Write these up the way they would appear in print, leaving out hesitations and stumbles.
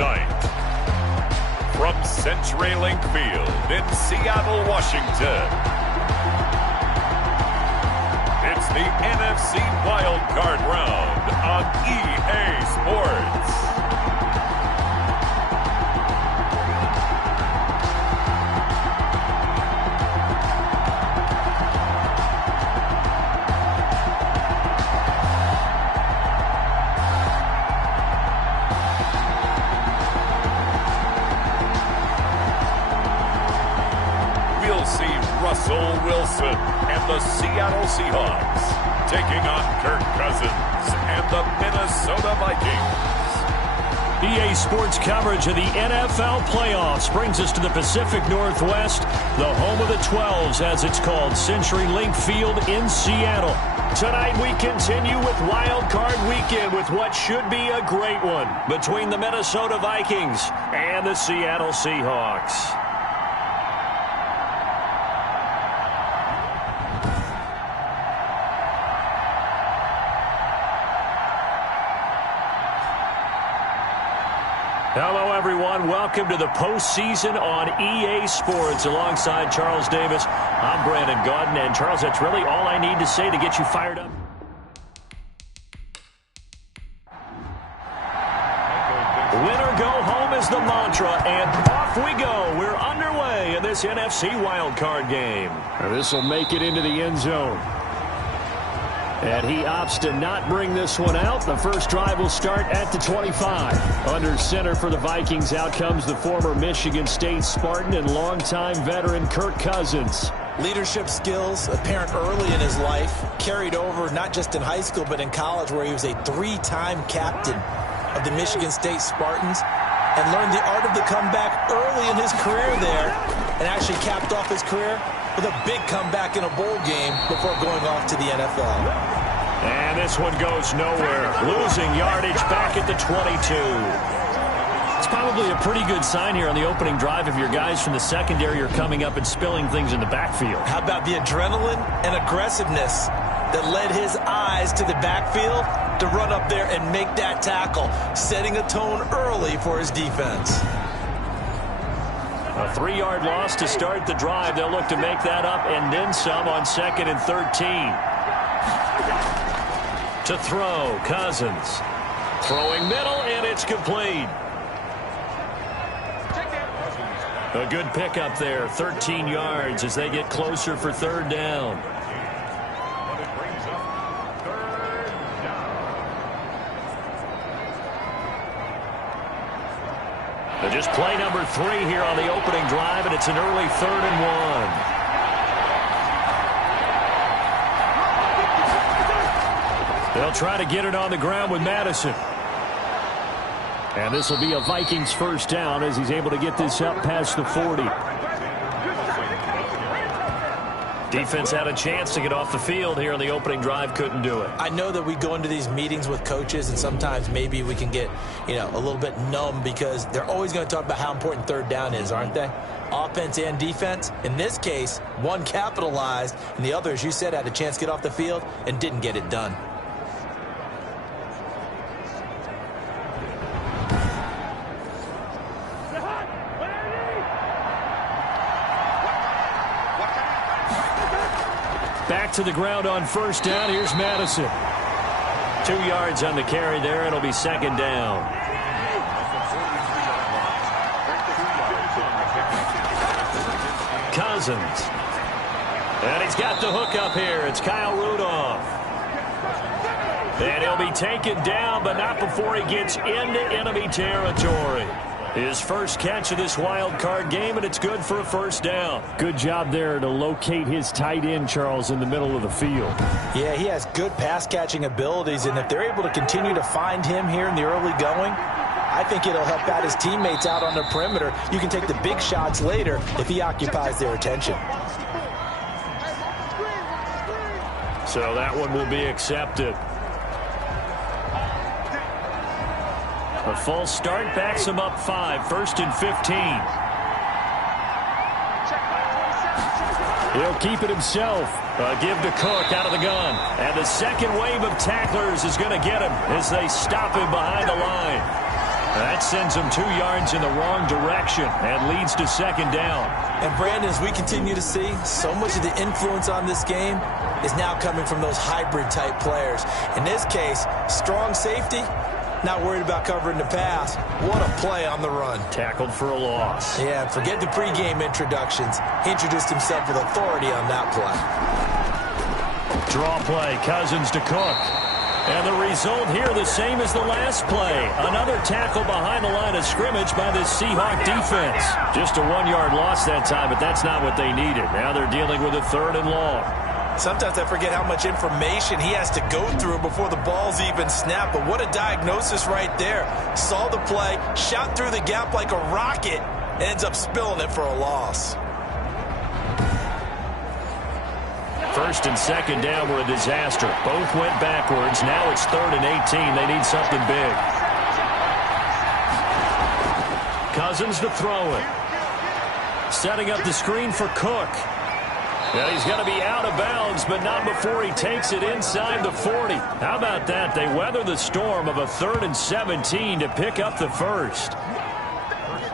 tonight, from CenturyLink Field in Seattle, Washington, it's the NFC Wild Card Round on EA Sports. Russell Wilson and the Seattle Seahawks taking on Kirk Cousins and the Minnesota Vikings. EA Sports coverage of the NFL playoffs brings us to the Pacific Northwest, the home of the 12s, as it's called, CenturyLink Field in Seattle. Tonight we continue with Wild Card Weekend with what should be a great one between the Minnesota Vikings and the Seattle Seahawks. Hello, everyone. Welcome to the postseason on EA Sports. Alongside Charles Davis, I'm Brandon Gaudin. And, Charles, that's really all I need to say to get you fired up. Win or go home is the mantra, and off we go. We're underway in this NFC wildcard game. This will make it into the end zone. And he opts to not bring this one out. The first drive will start at the 25. Under center for the Vikings, out comes the former Michigan State Spartan and longtime veteran Kirk Cousins. Leadership skills apparent early in his life, carried over not just in high school but in college, where he was a three-time captain of the Michigan State Spartans and learned the art of the comeback early in his career there, and actually capped off his career with a big comeback in a bowl game before going off to the NFL. And this one goes nowhere. Losing yardage back at the 22. It's probably a pretty good sign here on the opening drive if your guys from the secondary are coming up and spilling things in the backfield. How about the adrenaline and aggressiveness that led his eyes to the backfield to run up there and make that tackle, setting a tone early for his defense. A 3-yard loss to start the drive. They'll look to make that up and then some on 2nd and 13. To throw, Cousins. Throwing middle, and it's complete. A good pickup there, 13 yards as they get closer for 3rd down. Just play number 3 here on the opening drive, and it's an early 3rd and 1. They'll try to get it on the ground with Madison. And this will be a Vikings first down as he's able to get this up past the 40. Defense had a chance to get off the field here on the opening drive, couldn't do it. I know that we go into these meetings with coaches, and sometimes maybe we can get, a little bit numb because they're always going to talk about how important 3rd down is, aren't they? Offense and defense. In this case, one capitalized, and the other, as you said, had a chance to get off the field and didn't get it done. Back to the ground on 1st down. Here's Madison. 2 yards on the carry there. It'll be 2nd down. Cousins. And he's got the hook up here. It's Kyle Rudolph. And he'll be taken down, but not before he gets into enemy territory. His first catch of this wild card game, and it's good for a 1st down. Good job there to locate his tight end, Charles, in the middle of the field. Yeah, he has good pass-catching abilities, and if they're able to continue to find him here in the early going, I think it'll help out his teammates out on the perimeter. You can take the big shots later if he occupies their attention. So that one will be accepted. A false start backs him up 5, 1st and 15. He'll keep it himself. Give to Cook out of the gun. And the second wave of tacklers is going to get him as they stop him behind the line. That sends them 2 yards in the wrong direction and leads to second down. And Brandon, as we continue to see, so much of the influence on this game is now coming from those hybrid-type players. In this case, strong safety, not worried about covering the pass. What a play on the run. Tackled for a loss. Yeah, forget the pregame introductions. He introduced himself with authority on that play. Draw play, Cousins to Cook. And the result here the same as the last play. Another tackle behind the line of scrimmage by this Seahawk defense. Just a 1-yard loss that time, but that's not what they needed. Now they're dealing with a 3rd and long. Sometimes I forget how much information he has to go through before the ball's even snapped. But what a diagnosis right there. Saw the play, shot through the gap like a rocket, and ends up spilling it for a loss. 1st and 2nd down were a disaster. Both went backwards. Now it's 3rd and 18. They need something big. Cousins to throw it. Setting up the screen for Cook. Yeah, he's going to be out of bounds, but not before he takes it inside the 40. How about that? They weather the storm of a 3rd and 17 to pick up the first.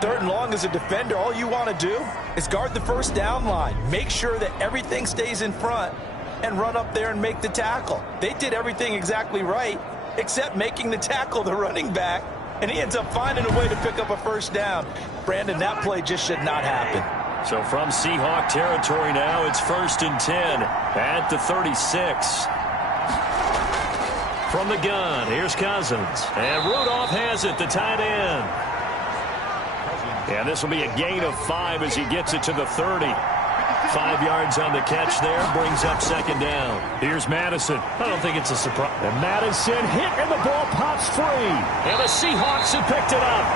3rd and long as a defender, all you want to do is guard the first down line. Make sure that everything stays in front and run up there and make the tackle. They did everything exactly right except making the tackle the running back, and he ends up finding a way to pick up a first down. Brandon, that play just should not happen. So from Seahawk territory now, it's 1st and 10 at the 36. From the gun, here's Cousins. And Rudolph has it, the tight end. And this will be a gain of 5 as he gets it to the 30. 5 yards on the catch there, brings up second down. Here's Madison. I don't think it's a surprise. And Madison hit, and the ball pops free. And the Seahawks have picked it up.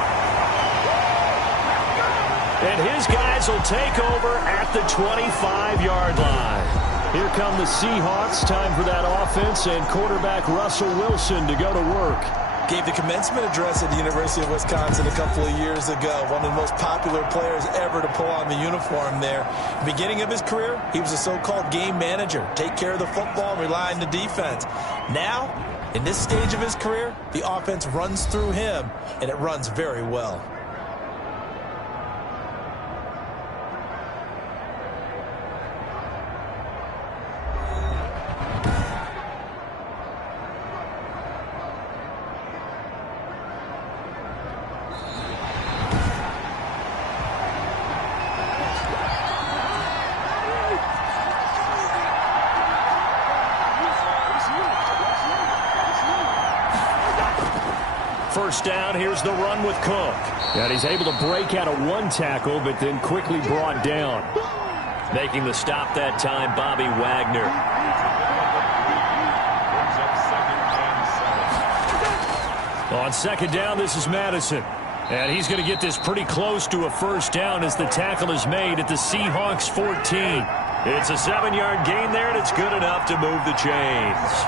And his guys will take over at the 25-yard line. Here come the Seahawks. Time for that offense and quarterback Russell Wilson to go to work. Gave the commencement address at the University of Wisconsin a couple of years ago. One of the most popular players ever to pull on the uniform there. Beginning of his career, he was a so-called game manager. Take care of the football and rely on the defense. Now, in this stage of his career, the offense runs through him, and it runs very well. First down, here's the run with Cook. And he's able to break out of 1 tackle, but then quickly brought down. Making the stop that time, Bobby Wagner. On second down, this is Madison. And he's going to get this pretty close to a first down as the tackle is made at the Seahawks 14. It's a 7-yard gain there, and it's good enough to move the chains.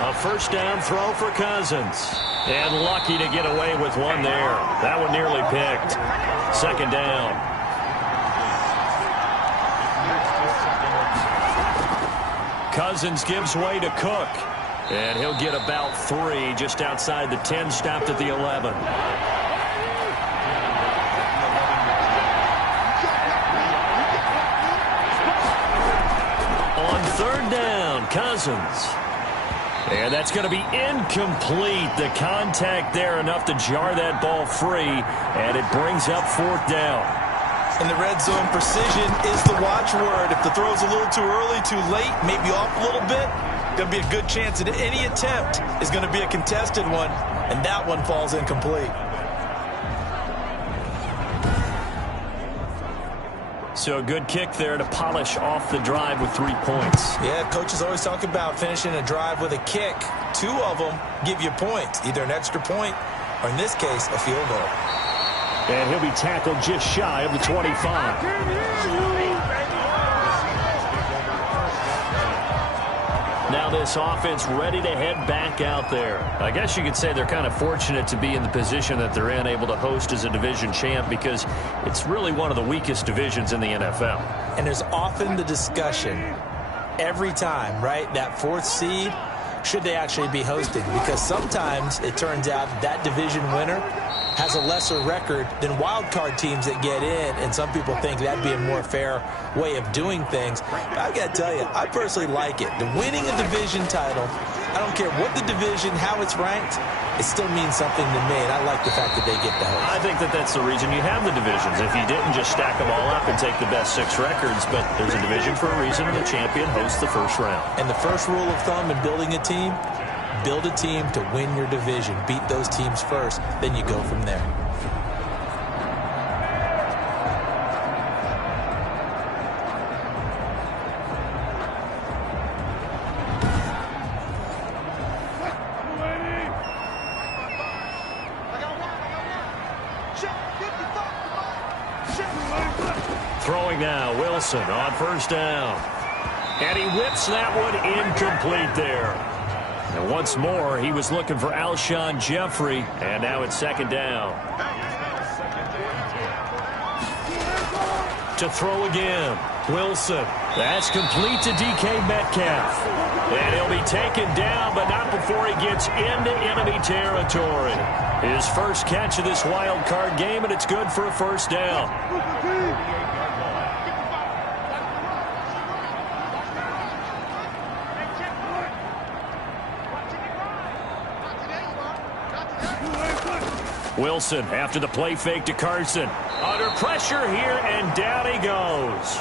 A first down throw for Cousins. And lucky to get away with one there. That one nearly picked. Second down. Cousins gives way to Cook. And he'll get about 3 just outside the 10, stopped at the 11. On third down, Cousins. And that's going to be incomplete. The contact there enough to jar that ball free, and it brings up 4th down. In the red zone, precision is the watchword. If the throw's a little too early, too late, maybe off a little bit, going to be a good chance that any attempt is going to be a contested one, and that one falls incomplete. So a good kick there to polish off the drive with 3 points. Yeah, coaches always talk about finishing a drive with a kick. 2 of them give you points, either an extra point or, in this case, a field goal. And he'll be tackled just shy of the 25. Now this offense ready to head back out there. I guess you could say they're kind of fortunate to be in the position that they're in, able to host as a division champ, because it's really one of the weakest divisions in the NFL. And there's often the discussion every time, right? That 4th seed should they actually be hosting? Because sometimes it turns out that division winner has a lesser record than wild card teams that get in, and some people think that'd be a more fair way of doing things. But I've got to tell you, I personally like it. The winning a division title, I don't care what the division, how it's ranked, it still means something to me, and I like the fact that they get the host. I think that that's the reason you have the divisions. If you didn't, just stack them all up and take the best 6 records, but there's a division for a reason, and the champion hosts the first round. And the first rule of thumb in building a team, build a team to win your division. Beat those teams first, then you go from there. Throwing now, Wilson on first down. And he whips that one incomplete there. And once more, he was looking for Alshon Jeffrey, and now it's second down. To throw again, Wilson. That's complete to DK Metcalf. And he'll be taken down, but not before he gets into enemy territory. His first catch of this wild card game, and it's good for a first down. Wilson after the play fake to Carson. Under pressure here, and down he goes.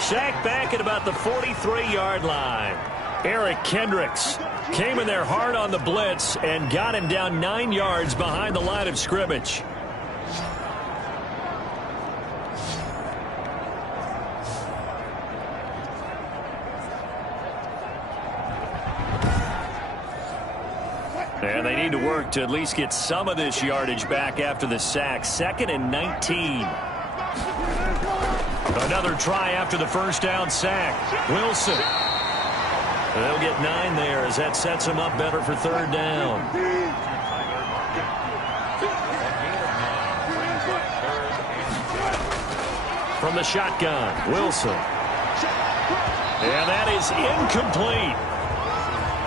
Sacked back at about the 43-yard line. Eric Kendricks came in there hard on the blitz and got him down 9 yards behind the line of scrimmage. And they need to work to at least get some of this yardage back after the sack. 2nd and 19. Another try after the first down sack. Wilson. They'll get 9 there as that sets them up better for third down. From the shotgun, Wilson. And that is incomplete.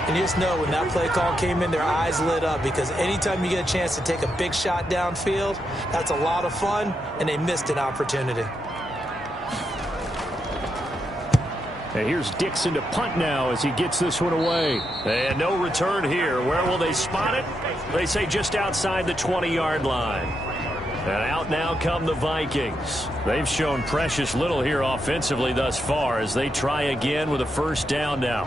And you just know when that play call came in, their eyes lit up, because anytime you get a chance to take a big shot downfield, that's a lot of fun, and they missed an opportunity. And here's Dixon to punt now as he gets this one away. And no return here. Where will they spot it? They say just outside the 20-yard line. And out now come the Vikings. They've shown precious little here offensively thus far as they try again with a first down now.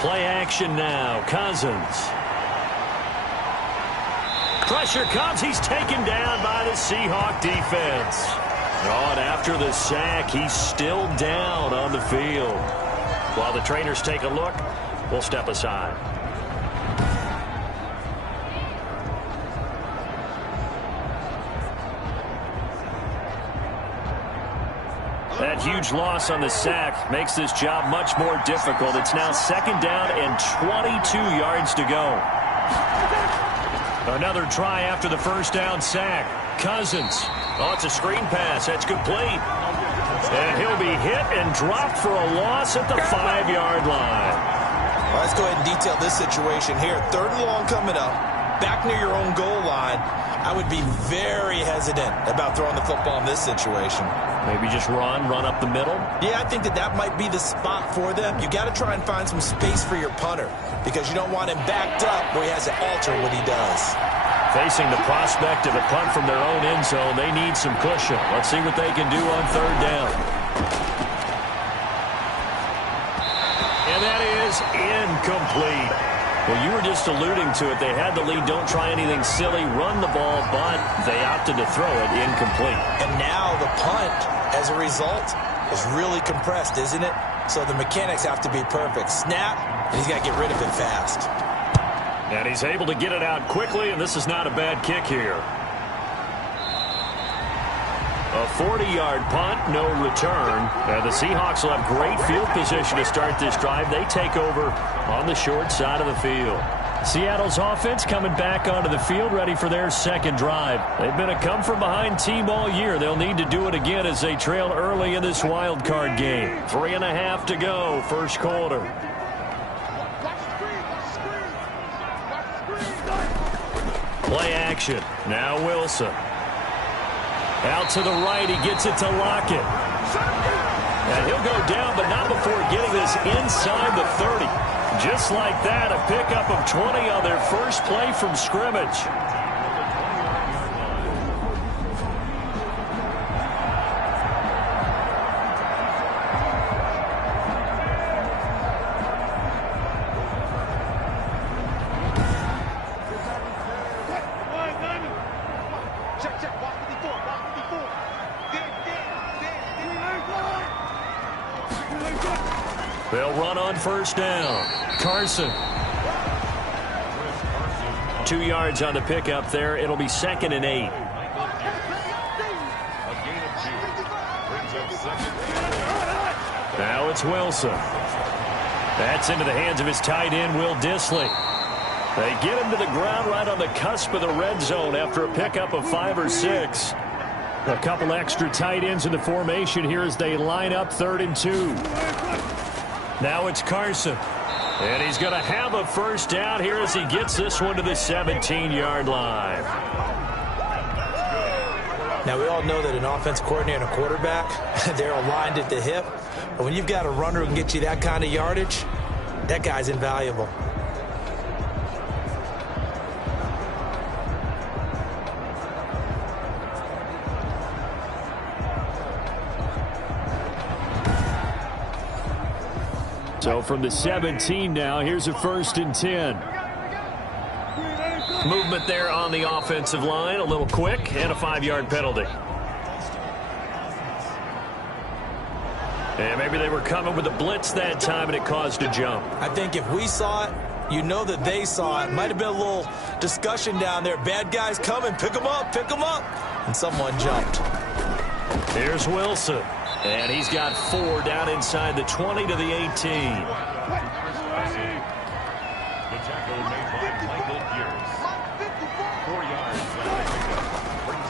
Play action now. Cousins. Pressure comes. He's taken down by the Seahawks defense. Oh, and after the sack, he's still down on the field. While the trainers take a look, we'll step aside. That huge loss on the sack makes this job much more difficult. It's now 2nd down and 22 yards to go. Another try after the first down sack. Cousins. Oh, it's a screen pass. That's complete. And he'll be hit and dropped for a loss at the 5-yard line. Well, let's go ahead and detail this situation here. 3rd and long coming up. Back near your own goal line. I would be very hesitant about throwing the football in this situation. Maybe just run up the middle? Yeah, I think that might be the spot for them. You got to try and find some space for your punter, because you don't want him backed up where he has to alter what he does. Facing the prospect of a punt from their own end zone, they need some cushion. Let's see what they can do on 3rd down. And that is incomplete. Well, you were just alluding to it. They had the lead. Don't try anything silly. Run the ball, but they opted to throw it incomplete. And now the punt, as a result, is really compressed, isn't it? So the mechanics have to be perfect. Snap, and he's got to get rid of it fast. And he's able to get it out quickly, and this is not a bad kick here. A 40-yard punt, no return. And the Seahawks will have great field position to start this drive. They take over on the short side of the field. Seattle's offense coming back onto the field, ready for their second drive. They've been a come-from-behind team all year. They'll need to do it again as they trail early in this wild card game. 3.5 to go, first quarter. Play action. Now Wilson. Out to the right. He gets it to Lockett. And he'll go down, but not before getting this inside the 30. Just like that, a pickup of 20 on their first play from scrimmage. They'll run on first down. Carson. 2 yards on the pickup there. It'll be 2nd and 8. Now it's Wilson. That's into the hands of his tight end, Will Dissly. They get him to the ground right on the cusp of the red zone after a pickup of 5 or 6. A couple extra tight ends in the formation here as they line up 3rd and 2. Now it's Carson. And he's going to have a first down here as he gets this one to the 17-yard line. Now, we all know that an offense coordinator and a quarterback, they're aligned at the hip. But when you've got a runner who can get you that kind of yardage, that guy's invaluable. So from the 17 now, here's a 1st and 10. Movement there on the offensive line, a little quick, and a 5-yard penalty. And maybe they were coming with a blitz that time, and it caused a jump. I think if we saw it, you know that they saw it. Might have been a little discussion down there. Bad guys coming, pick them up, pick them up. And someone jumped. Here's Wilson. And he's got 4 down inside the 20 to the 18.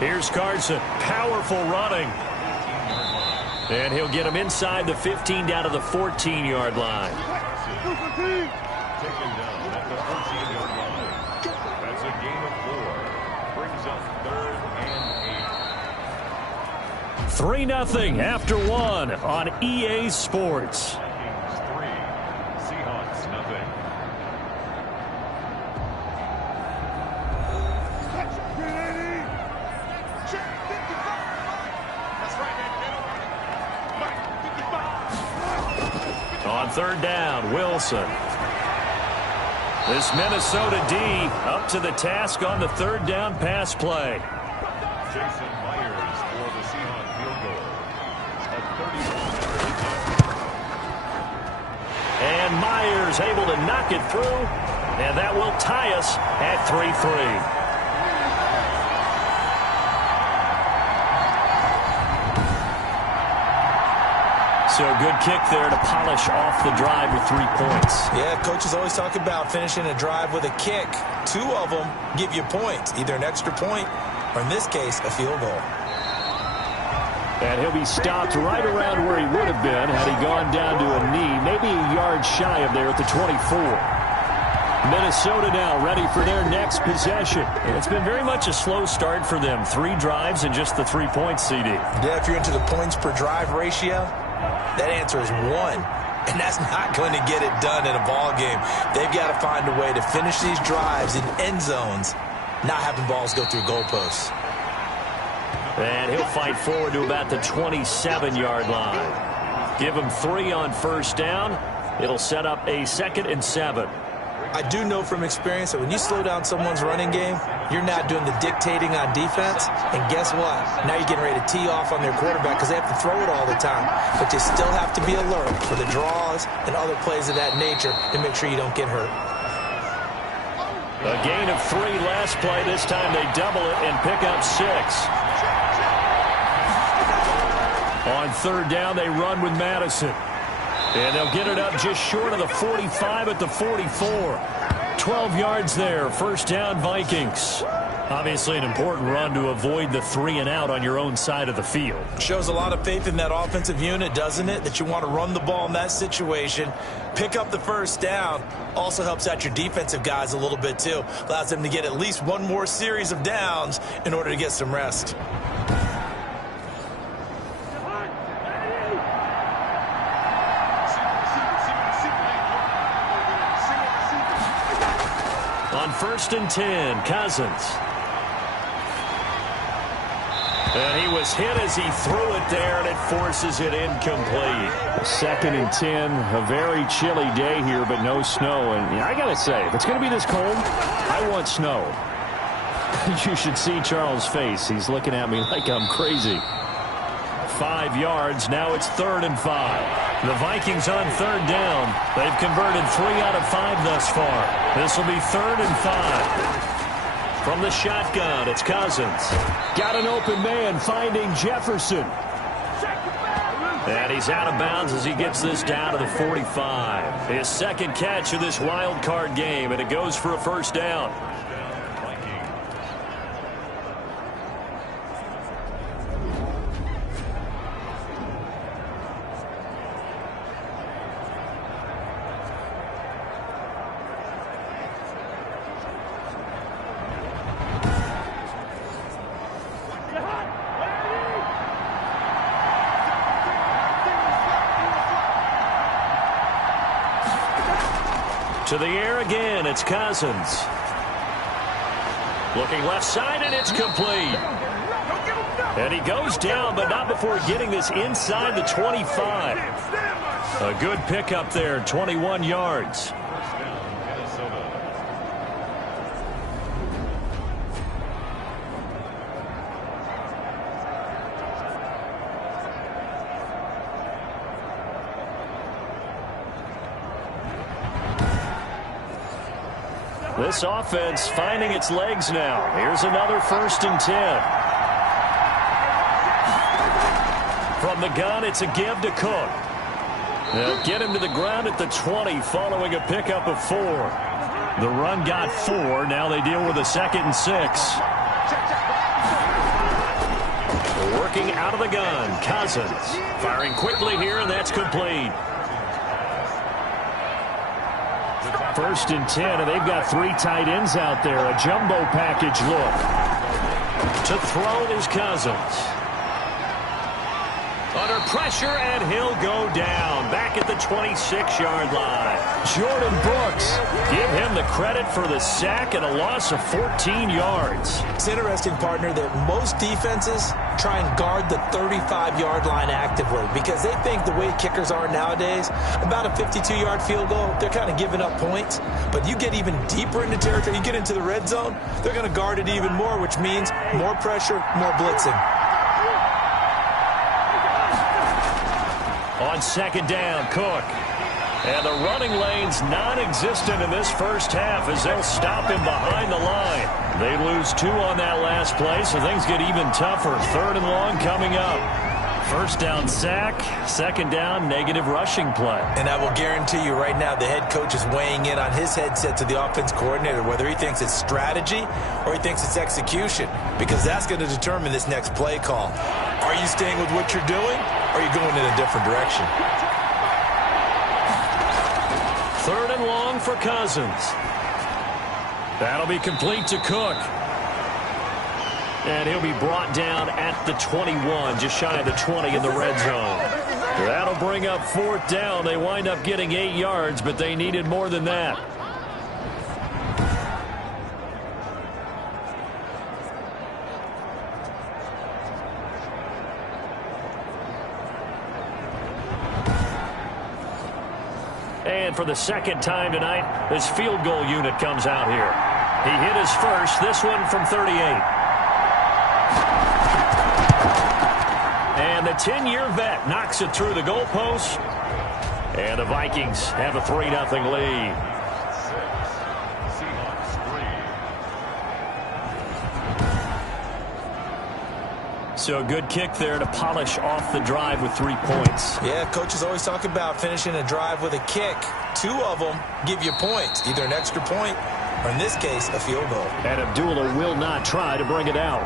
Here's Carson. Powerful running. And he'll get him inside the 15 down to the 14-yard line. Taken down at the 14-yard line. That's a gain of 4. Brings up 3rd and 8. 3-0 after 1 on EA Sports. Vikings 3, Seahawks 0. On 3rd down, Wilson. This Minnesota D up to the task on the 3rd down pass play. Jason Myers for the Seahawks field goal. A 31. And Myers able to knock it through. And that will tie us at 3-3. So good kick there to polish off the drive with 3 points. Yeah, coaches always talk about finishing a drive with a kick. 2 of them give you points, either an extra point or, in this case, a field goal. And he'll be stopped right around where he would have been had he gone down to a knee, maybe a yard shy of there at the 24. Minnesota now ready for their next possession. And it's been very much a slow start for them. 3 drives and just the 3 points, CD. Yeah, if you're into the points per drive ratio, that answer is 1. And that's not going to get it done in a ball game. They've got to find a way to finish these drives in end zones, not having balls go through goalposts. And he'll fight forward to about the 27-yard line. Give him 3 on first down. It'll set up a 2nd and 7. I do know from experience that when you slow down someone's running game, you're not doing the dictating on defense. And guess what? Now you're getting ready to tee off on their quarterback because they have to throw it all the time. But you still have to be alert for the draws and other plays of that nature to make sure you don't get hurt. A gain of 3 last play. This time they double it and pick up 6. On 3rd down, they run with Madison. And they'll get it up just short of the 45 at the 44. 12 yards there. First down, Vikings. Obviously an important run to avoid the 3-and-out on your own side of the field. Shows a lot of faith in that offensive unit, doesn't it? That you want to run the ball in that situation. Pick up the first down. Also helps out your defensive guys a little bit, too. Allows them to get at least one more series of downs in order to get some rest. On 1st and 10, Cousins. And he was hit as he threw it there, and it forces it incomplete. 2nd and 10, a very chilly day here, but no snow. And I got to say, if it's going to be this cold, I want snow. You should see Charles' face. He's looking at me like I'm crazy. 5 yards. Now it's 3rd and 5. The Vikings on 3rd down. They've converted 3 out of 5 thus far. This will be 3rd and 5. From the shotgun, it's Cousins. Got an open man, finding Jefferson. And he's out of bounds as he gets this down to the 45. His second catch of this wild card game, and it goes for a first down. To the air again, it's Cousins. Looking left side, and it's complete. And he goes down, but not before getting this inside the 25. A good pickup there, 21 yards. This offense finding its legs now. Here's another 1st and 10. From the gun, it's a give to Cook. They'll get him to the ground at the 20 following a pickup of 4. The run got 4. Now they deal with a 2nd and 6. Working out of the gun, Cousins. Firing quickly here, and that's complete. 1st and 10, and they've got 3 tight ends out there. A jumbo package look. To throw is Cousins. Under pressure, and he'll go down. Back at the 26-yard line. Jordan Brooks. Give him the credit for the sack and a loss of 14 yards. It's interesting, partner, that most defenses try and guard the 35-yard line actively because they think the way kickers are nowadays, about a 52-yard field goal, they're kind of giving up points. But you get even deeper into territory, you get into the red zone, they're going to guard it even more, which means more pressure, more blitzing. On 2nd down, Cook. And the running lane's non-existent in this first half as they'll stop him behind the line. They lose 2 on that last play, so things get even tougher. 3rd and long coming up. 1st down sack, 2nd down negative rushing play. And I will guarantee you right now the head coach is weighing in on his headset to the offense coordinator, whether he thinks it's strategy or he thinks it's execution, because that's going to determine this next play call. Are you staying with what you're doing, or are you going in a different direction? 3rd and long for Cousins. That'll be complete to Cook. And he'll be brought down at the 21, just shy of the 20 in the red zone. That'll bring up 4th down. They wind up getting 8 yards, but they needed more than that. And for the 2nd time tonight, this field goal unit comes out here. He hit his first, this one from 38. And the 10-year vet knocks it through the goalpost. And the Vikings have a 3-0 lead. So a good kick there to polish off the drive with 3 points. Yeah, coaches always talk about finishing a drive with a kick. 2 of them give you points, either an extra point or, in this case, a field goal. And Abdullah will not try to bring it out.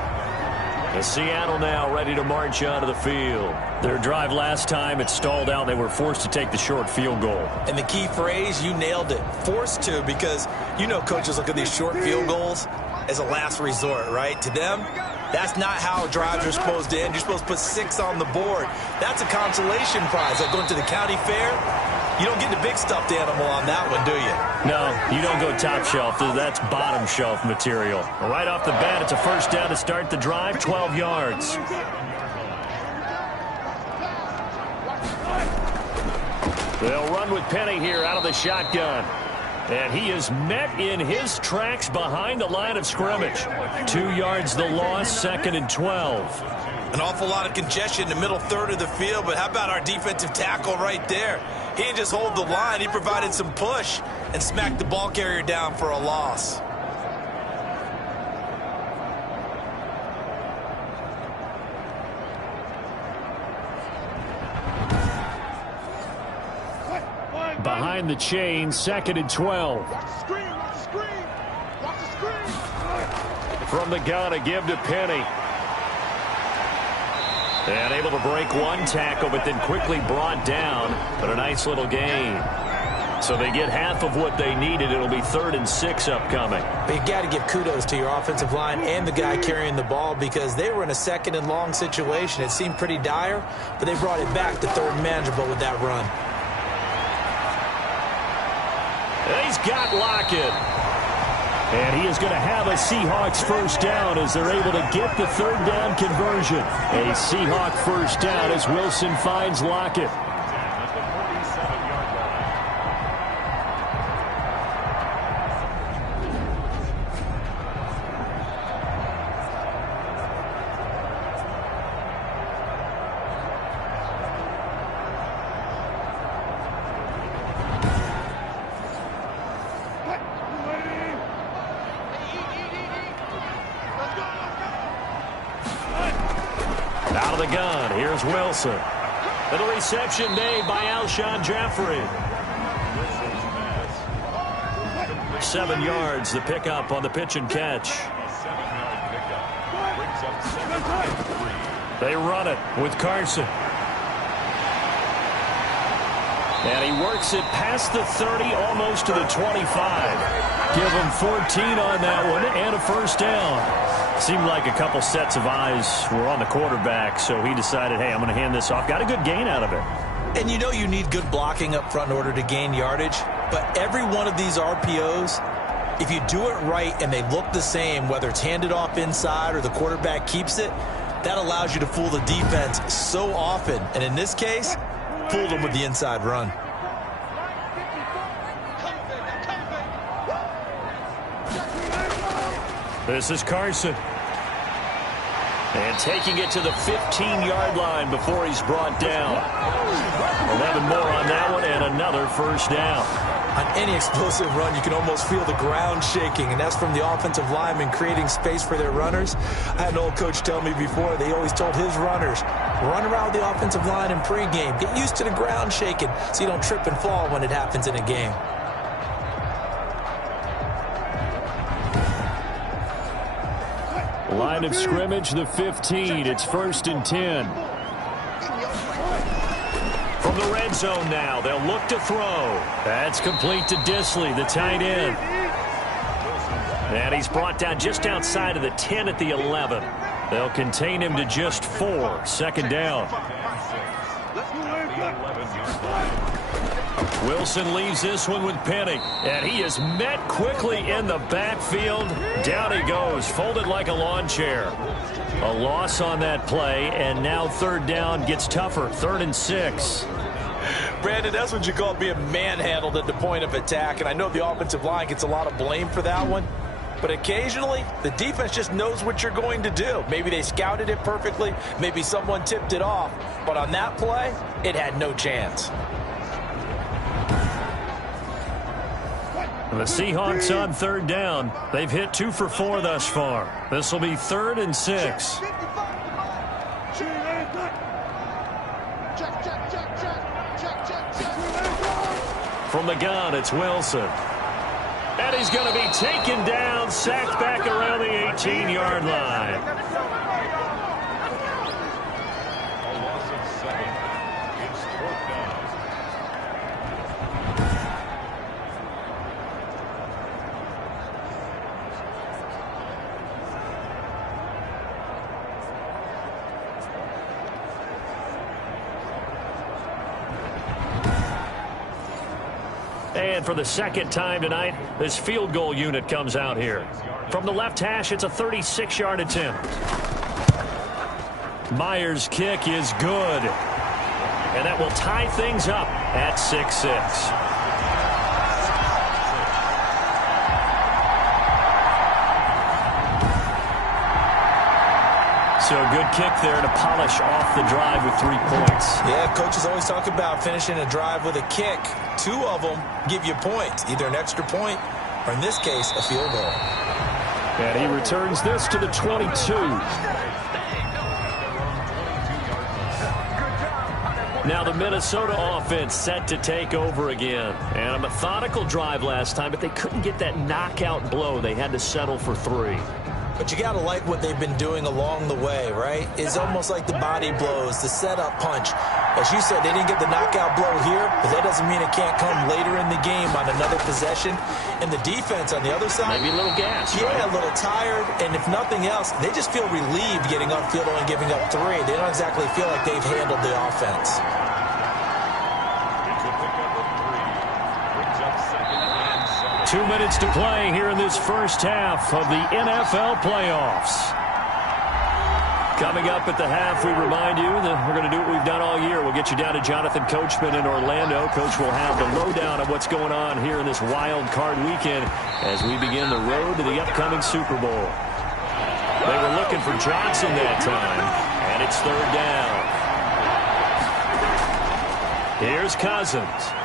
The Seattle now ready to march onto the field. Their drive last time, it stalled out. They were forced to take the short field goal. And the key phrase, you nailed it, forced to, because you know coaches look at these short field goals as a last resort, right? To them, that's not how drives are supposed to end. You're supposed to put 6 on the board. That's a consolation prize. Like going to the county fair, you don't get the big stuffed animal on that one, do you? No, you don't go top shelf. That's bottom shelf material. Right off the bat, it's a first down to start the drive, 12 yards. They'll run with Penny here out of the shotgun. And he is met in his tracks behind the line of scrimmage. 2 yards the loss, 2nd and 12. An awful lot of congestion in the middle third of the field, but how about our defensive tackle right there? He didn't just hold the line, he provided some push and smacked the ball carrier down for a loss. Behind the chain, 2nd and 12. From the gun, a give to Penny. And able to break 1 tackle, but then quickly brought down. But a nice little gain. So they get half of what they needed. It'll be 3rd and 6 upcoming. But you got to give kudos to your offensive line and the guy carrying the ball, because they were in a 2nd and long situation. It seemed pretty dire, but they brought it back to 3rd and manageable with that run. And he's got Lockett. And he is going to have a Seahawks first down as they're able to get the 3rd down conversion. A Seahawk first down as Wilson finds Lockett. Out of the gun, here's Wilson. Little reception made by Alshon Jeffrey. 7 yards, the pickup on the pitch and catch. They run it with Carson. And he works it past the 30, almost to the 25. Give him 14 on that one and a first down. Seemed like a couple sets of eyes were on the quarterback, so he decided, hey, I'm going to hand this off. Got a good gain out of it. And you know you need good blocking up front in order to gain yardage, but every one of these RPOs, if you do it right and they look the same, whether it's handed off inside or the quarterback keeps it, that allows you to fool the defense so often. And in this case, fooled them with the inside run. This is Carson. And taking it to the 15-yard line before he's brought down. 11 more on that one and another first down. On any explosive run, you can almost feel the ground shaking, and that's from the offensive linemen creating space for their runners. I had an old coach tell me before, they always told his runners, run around the offensive line in pregame. Get used to the ground shaking so you don't trip and fall when it happens in a game. Line of scrimmage, the 15. It's 1st and 10. From the red zone now, they'll look to throw. That's complete to Disley, the tight end. And he's brought down just outside of the 10 at the 11. They'll contain him to just 4. 2nd down. Wilson leaves this one with Penny, and he is met quickly in the backfield. Down he goes, folded like a lawn chair. A loss on that play, and now 3rd down gets tougher. 3rd and 6. Brandon, that's what you call being manhandled at the point of attack, and I know the offensive line gets a lot of blame for that one. But occasionally, the defense just knows what you're going to do. Maybe they scouted it perfectly. Maybe someone tipped it off. But on that play, it had no chance. The Seahawks on 3rd down. They've hit 2 for 4 thus far. This will be 3rd and 6. From the gun, it's Wilson. And he's going to be taken down, sacked back around the 18-yard line. And for the second time tonight, this field goal unit comes out here. From the left hash, it's a 36-yard attempt. Myers' kick is good. And that will tie things up at 6-6. So a good kick there to polish off the drive with 3 points. Yeah, coaches always talk about finishing a drive with a kick. 2 of them give you points, either an extra point or, in this case, a field goal. And he returns this to the 22. Now the Minnesota offense set to take over again. And a methodical drive last time, but they couldn't get that knockout blow. They had to settle for 3. But you got to like what they've been doing along the way, right? It's almost like the body blows, the setup punch. As you said, they didn't get the knockout blow here, but that doesn't mean it can't come later in the game on another possession. And the defense on the other side, maybe a little gas, yeah, right? A little tired. And if nothing else, they just feel relieved getting upfield and giving up 3. They don't exactly feel like they've handled the offense. 2 minutes to play here in this first half of the NFL playoffs. Coming up at the half, we remind you that we're going to do what we've done all year. We'll get you down to Jonathan Coachman in Orlando. Coach will have the lowdown of what's going on here in this wild card weekend as we begin the road to the upcoming Super Bowl. They were looking for Johnson that time, and it's 3rd down. Here's Cousins.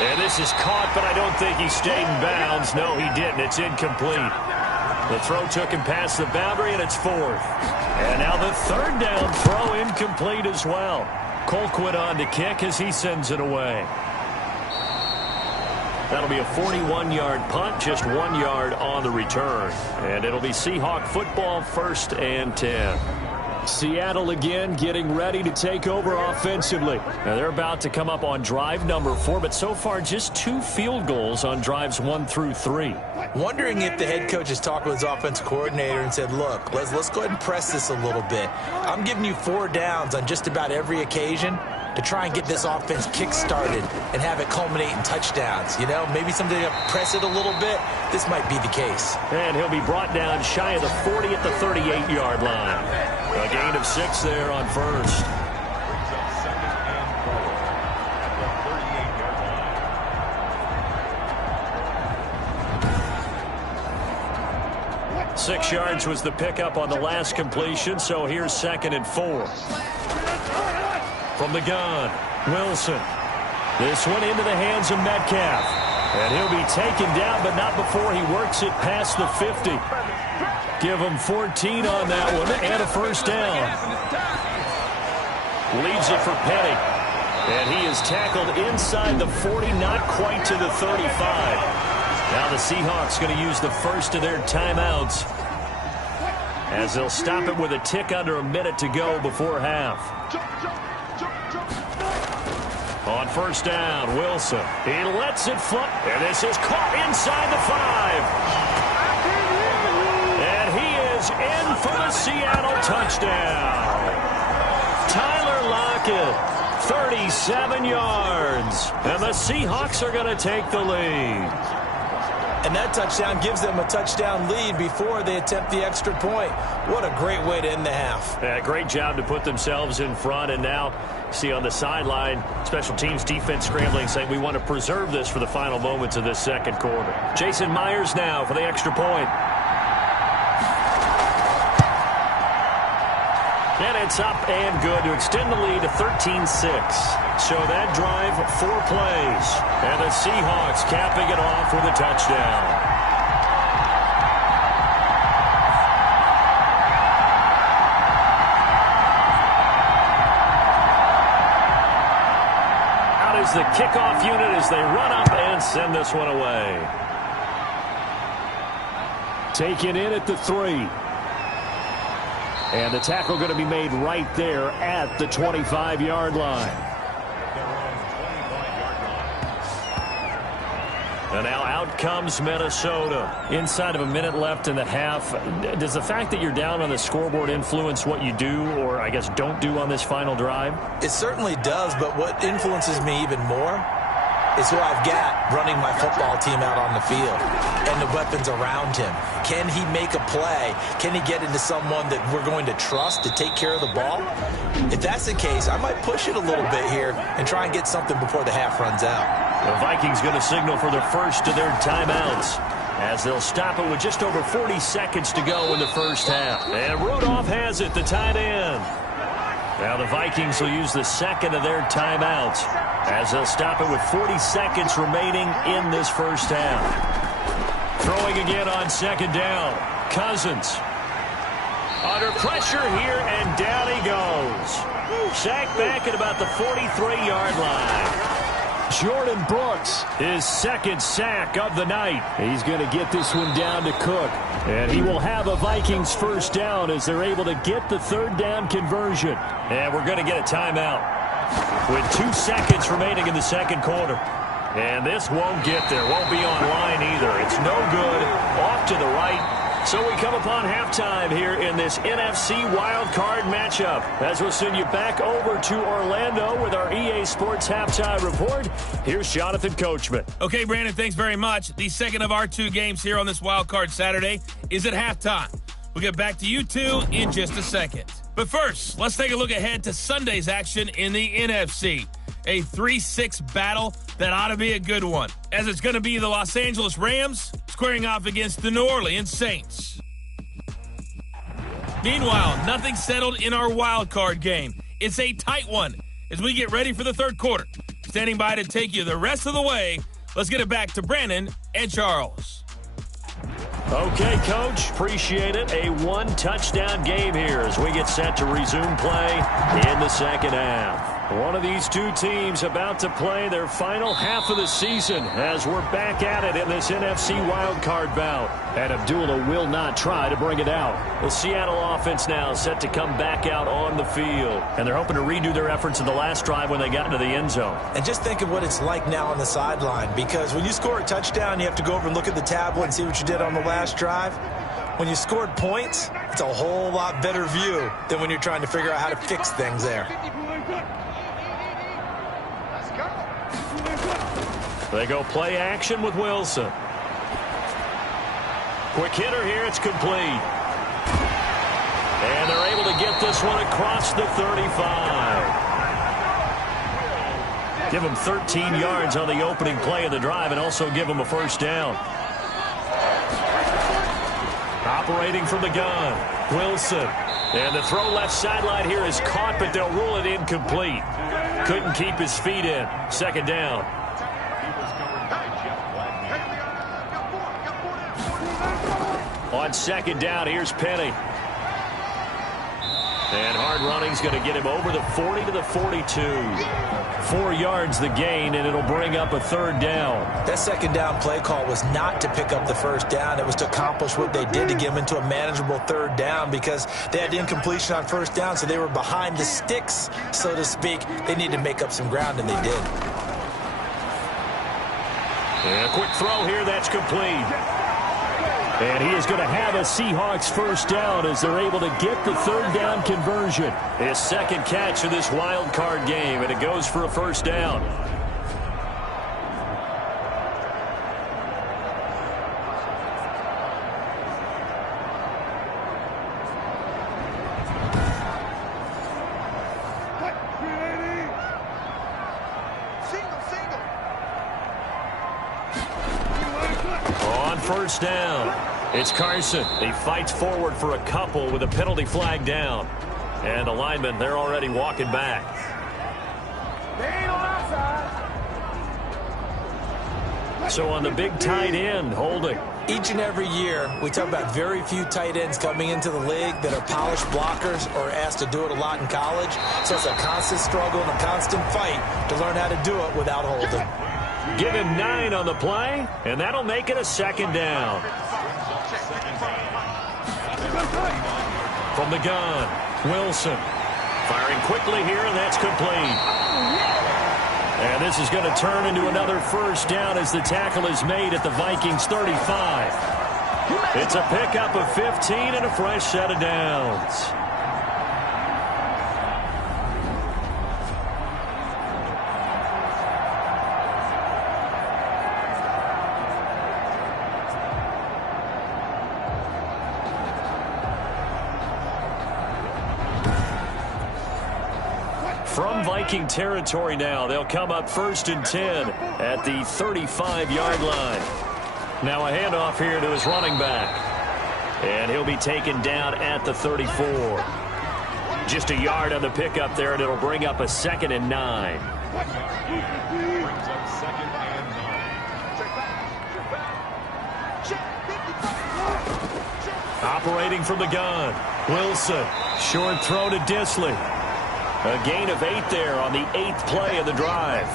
And this is caught, but I don't think he stayed in bounds. No, he didn't. It's incomplete. The throw took him past the boundary, and it's 4th. And now the 3rd down throw incomplete as well. Colquitt on to kick as he sends it away. That'll be a 41-yard punt, just 1 yard on the return. And it'll be Seahawk football, 1st and 10. Seattle again getting ready to take over offensively. Now they're about to come up on drive number 4, but so far just 2 field goals on drives 1 through 3. Wondering if the head coach has talked with his offensive coordinator and said, look, let's go ahead and press this a little bit. I'm giving you 4 downs on just about every occasion to try and get this offense kick-started and have it culminate in touchdowns. You know, maybe something to press it a little bit. This might be the case. And he'll be brought down shy of the 40 at the 38-yard line. A gain of 6 there on 1st. Six yards was the pickup on the last completion, so here's 2nd and 4. From the gun, Wilson. This one into the hands of Metcalf. And he'll be taken down, but not before he works it past the 50. Give him 14 on that one and a 1st down. Leads it for Petty. And he is tackled inside the 40, not quite to the 35. Now the Seahawks going to use the first of their timeouts as they'll stop it with a tick under a minute to go before half. On 1st down, Wilson. He lets it fly, and this is caught inside the 5. In for the Seattle touchdown. Tyler Lockett, 37 yards. And the Seahawks are going to take the lead. And that touchdown gives them a touchdown lead before they attempt the extra point. What a great way to end the half. Yeah, great job to put themselves in front. And now, see on the sideline, special teams defense scrambling, saying we want to preserve this for the final moments of this 2nd quarter. Jason Myers now for the extra point. And it's up and good to extend the lead to 13-6. So that drive, 4 plays. And the Seahawks capping it off with a touchdown. out is the kickoff unit as they run up and send this one away. Taken in at the 3. And the tackle going to be made right there at the 25-yard line. And now out comes Minnesota. Inside of a minute left in the half. Does the fact that you're down on the scoreboard influence what you do, or I guess don't do on this final drive? It certainly does, but what influences me even more is who I've got running my football team out on the field and the weapons around him. Can he make a play? Can he get into someone that we're going to trust to take care of the ball? If that's the case, I might push it a little bit here and try and get something before the half runs out. The Vikings going to signal for their first of their timeouts as they'll stop it with just over 40 seconds to go in the first half. And Rudolph has it, the tight end. Now the Vikings will use the second of their timeouts as they'll stop it with 40 seconds remaining in this first half. Throwing again on second down. Cousins under pressure here, and down he goes. Sacked back at about the 43-yard line. Jordan Brooks, his second sack of the night. He's going to get this one down to Cook. And he will have a Vikings first down as they're able to get the third down conversion. And we're going to get a timeout with 2 seconds remaining in the second quarter. And this won't get there. Won't be online either. It's no good. Off to the right. So we come upon halftime here in this NFC wildcard matchup as we'll send you back over to Orlando with our EA Sports halftime report. Here's Jonathan Coachman. Okay, Brandon, thanks very much. The second of our 2 games here on this wildcard Saturday is at halftime. We'll get back to you two in just a second. But first, let's take a look ahead to Sunday's action in the NFC. A 3-6 battle that ought to be a good one, as it's going to be the Los Angeles Rams squaring off against the New Orleans Saints. Meanwhile, nothing settled in our wild card game. It's a tight one as we get ready for the third quarter. Standing by to take you the rest of the way, let's get it back to Brandon and Charles. Okay, Coach, appreciate it. A 1-touchdown game here as we get set to resume play in the second half. One of these 2 teams about to play their final half of the season as we're back at it in this NFC wildcard bout. And Abdullah will not try to bring it out. The Seattle offense now set to come back out on the field. And they're hoping to redo their efforts in the last drive when they got into the end zone. And just think of what it's like now on the sideline, because when you score a touchdown, you have to go over and look at the tablet and see what you did on the last drive. When you scored points, it's a whole lot better view than when you're trying to figure out how to fix things there. They go play action with Wilson. Quick hitter here, it's complete. And they're able to get this one across the 35. Give them 13 yards on the opening play of the drive and also give them a first down. Operating from the gun, Wilson. And the throw left sideline here is caught, but they'll rule it incomplete. Couldn't keep his feet in. Second down. On second down, here's Penny. And hard running's going to get him over the 40 to the 42. 4 yards the gain, and it'll bring up a third down. That second down play call was not to pick up the first down. It was to accomplish what they did to get them into a manageable third down because they had incompletion on first down, so they were behind the sticks, so to speak. They needed to make up some ground, and they did. And a quick throw here, that's complete. And he is going to have a Seahawks first down as they're able to get the third down conversion. His second catch of this wild card game, and it goes for a first down. On first down. It's Carson. He fights forward for a couple with a penalty flag down. And the linemen, they're already walking back. So on the big tight end, holding. Each and every year, we talk about very few tight ends coming into the league that are polished blockers or asked to do it a lot in college. So it's a constant struggle and a constant fight to learn how to do it without holding. Give him 9 on the play, and that'll make it a second down. From the gun, Wilson. Firing quickly here, and that's complete. And this is going to turn into another first down as the tackle is made at the Vikings 35. It's a pickup of 15 and a fresh set of downs. From Viking territory now, they'll come up 1st and 10 at the 35-yard line. Now a handoff here to his running back. And he'll be taken down at the 34. Just a yard on the pickup there, and it'll bring up a 2nd and 9. Operating from the gun, Wilson. Short throw to Disley. A gain of 8 there on the 8th play of the drive.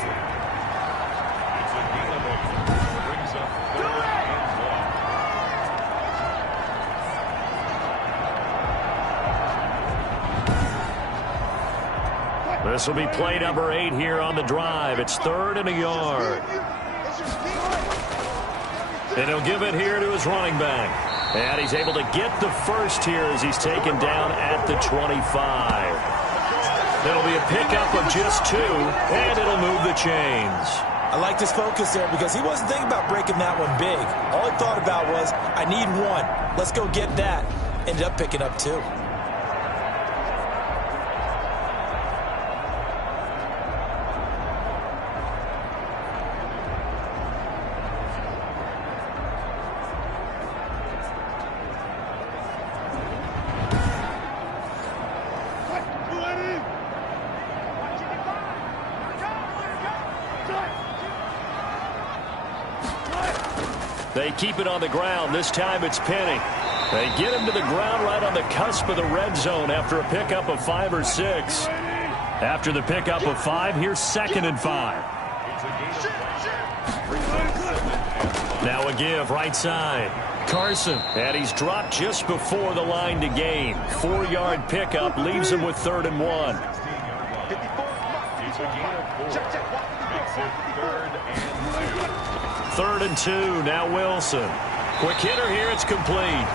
This will be play number 8 here on the drive. It's 3rd and a yard. And he'll give it here to his running back. And he's able to get the first here as he's taken down at the 25. It'll be a pickup of just 2, and it'll move the chains. I like this focus there because he wasn't thinking about breaking that one big. All he thought about was, I need 1. Let's go get that. Ended up picking up 2. They keep it on the ground. This time it's Penny. They get him to the ground right on the cusp of the red zone after a pickup of 5 or 6. After the pickup of 5, here's 2nd and 5. Now a give right side. Carson, and he's dropped just before the line to gain. 4-yard pickup leaves him with 3rd and 1. Third and 2, now Wilson. Quick hitter here, it's complete.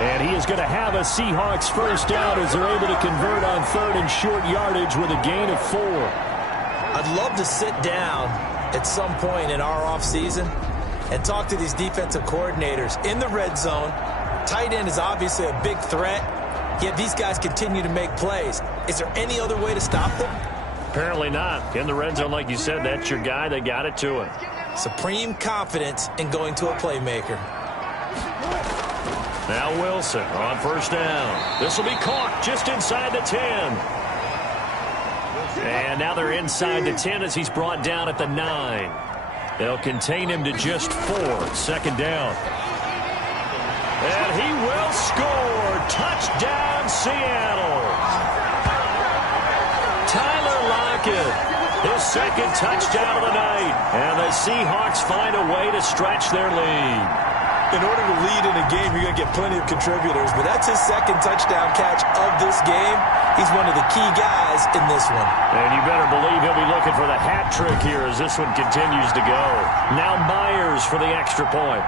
And he is going to have a Seahawks first down as they're able to convert on 3rd and short yardage with a gain of 4. I'd love to sit down at some point in our offseason and talk to these defensive coordinators. In the red zone, tight end is obviously a big threat, yet these guys continue to make plays. Is there any other way to stop them? Apparently not. In the red zone, like you said, that's your guy. They got it to him. Supreme confidence in going to a playmaker. Now Wilson on first down. This will be caught just inside the 10. And now they're inside the 10 as he's brought down at the 9. They'll contain him to just 4. 2nd down. And he will score. Touchdown, Seattle. Tyler Lockett, his 2nd touchdown of the night. And the Seahawks find a way to stretch their lead. In order to lead in a game, you're going to get plenty of contributors, but that's his 2nd touchdown catch of this game. He's one of the key guys in this one. And you better believe he'll be looking for the hat trick here as this one continues to go. Now Myers for the extra point.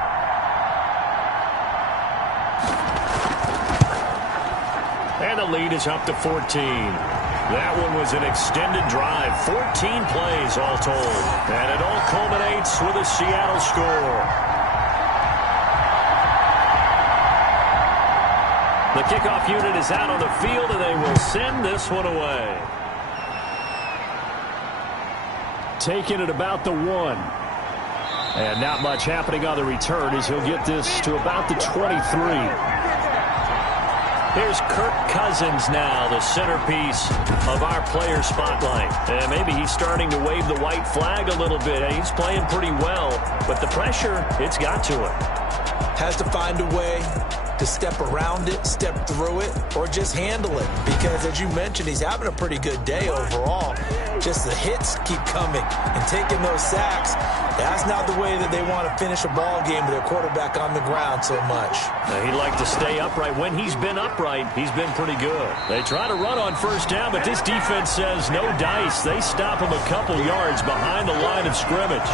And the lead is up to 14. That one was an extended drive, 14 plays all told. And it all culminates with a Seattle score. The kickoff unit is out on the field, and they will send this one away. Taking it about the 1. And not much happening on the return as he'll get this to about the 23. Here's Kirk Cousins now, the centerpiece of our player spotlight. And maybe he's starting to wave the white flag a little bit. He's playing pretty well, but the pressure, it's got to him. Has to find a way to step around it, step through it, or just handle it. Because, as you mentioned, he's having a pretty good day overall. Just the hits keep coming and taking those sacks. That's not the way that they want to finish a ball game with their quarterback on the ground so much. He'd like to stay upright. When he's been upright, he's been pretty good. They try to run on first down, but this defense says no dice. They stop him a couple yards behind the line of scrimmage.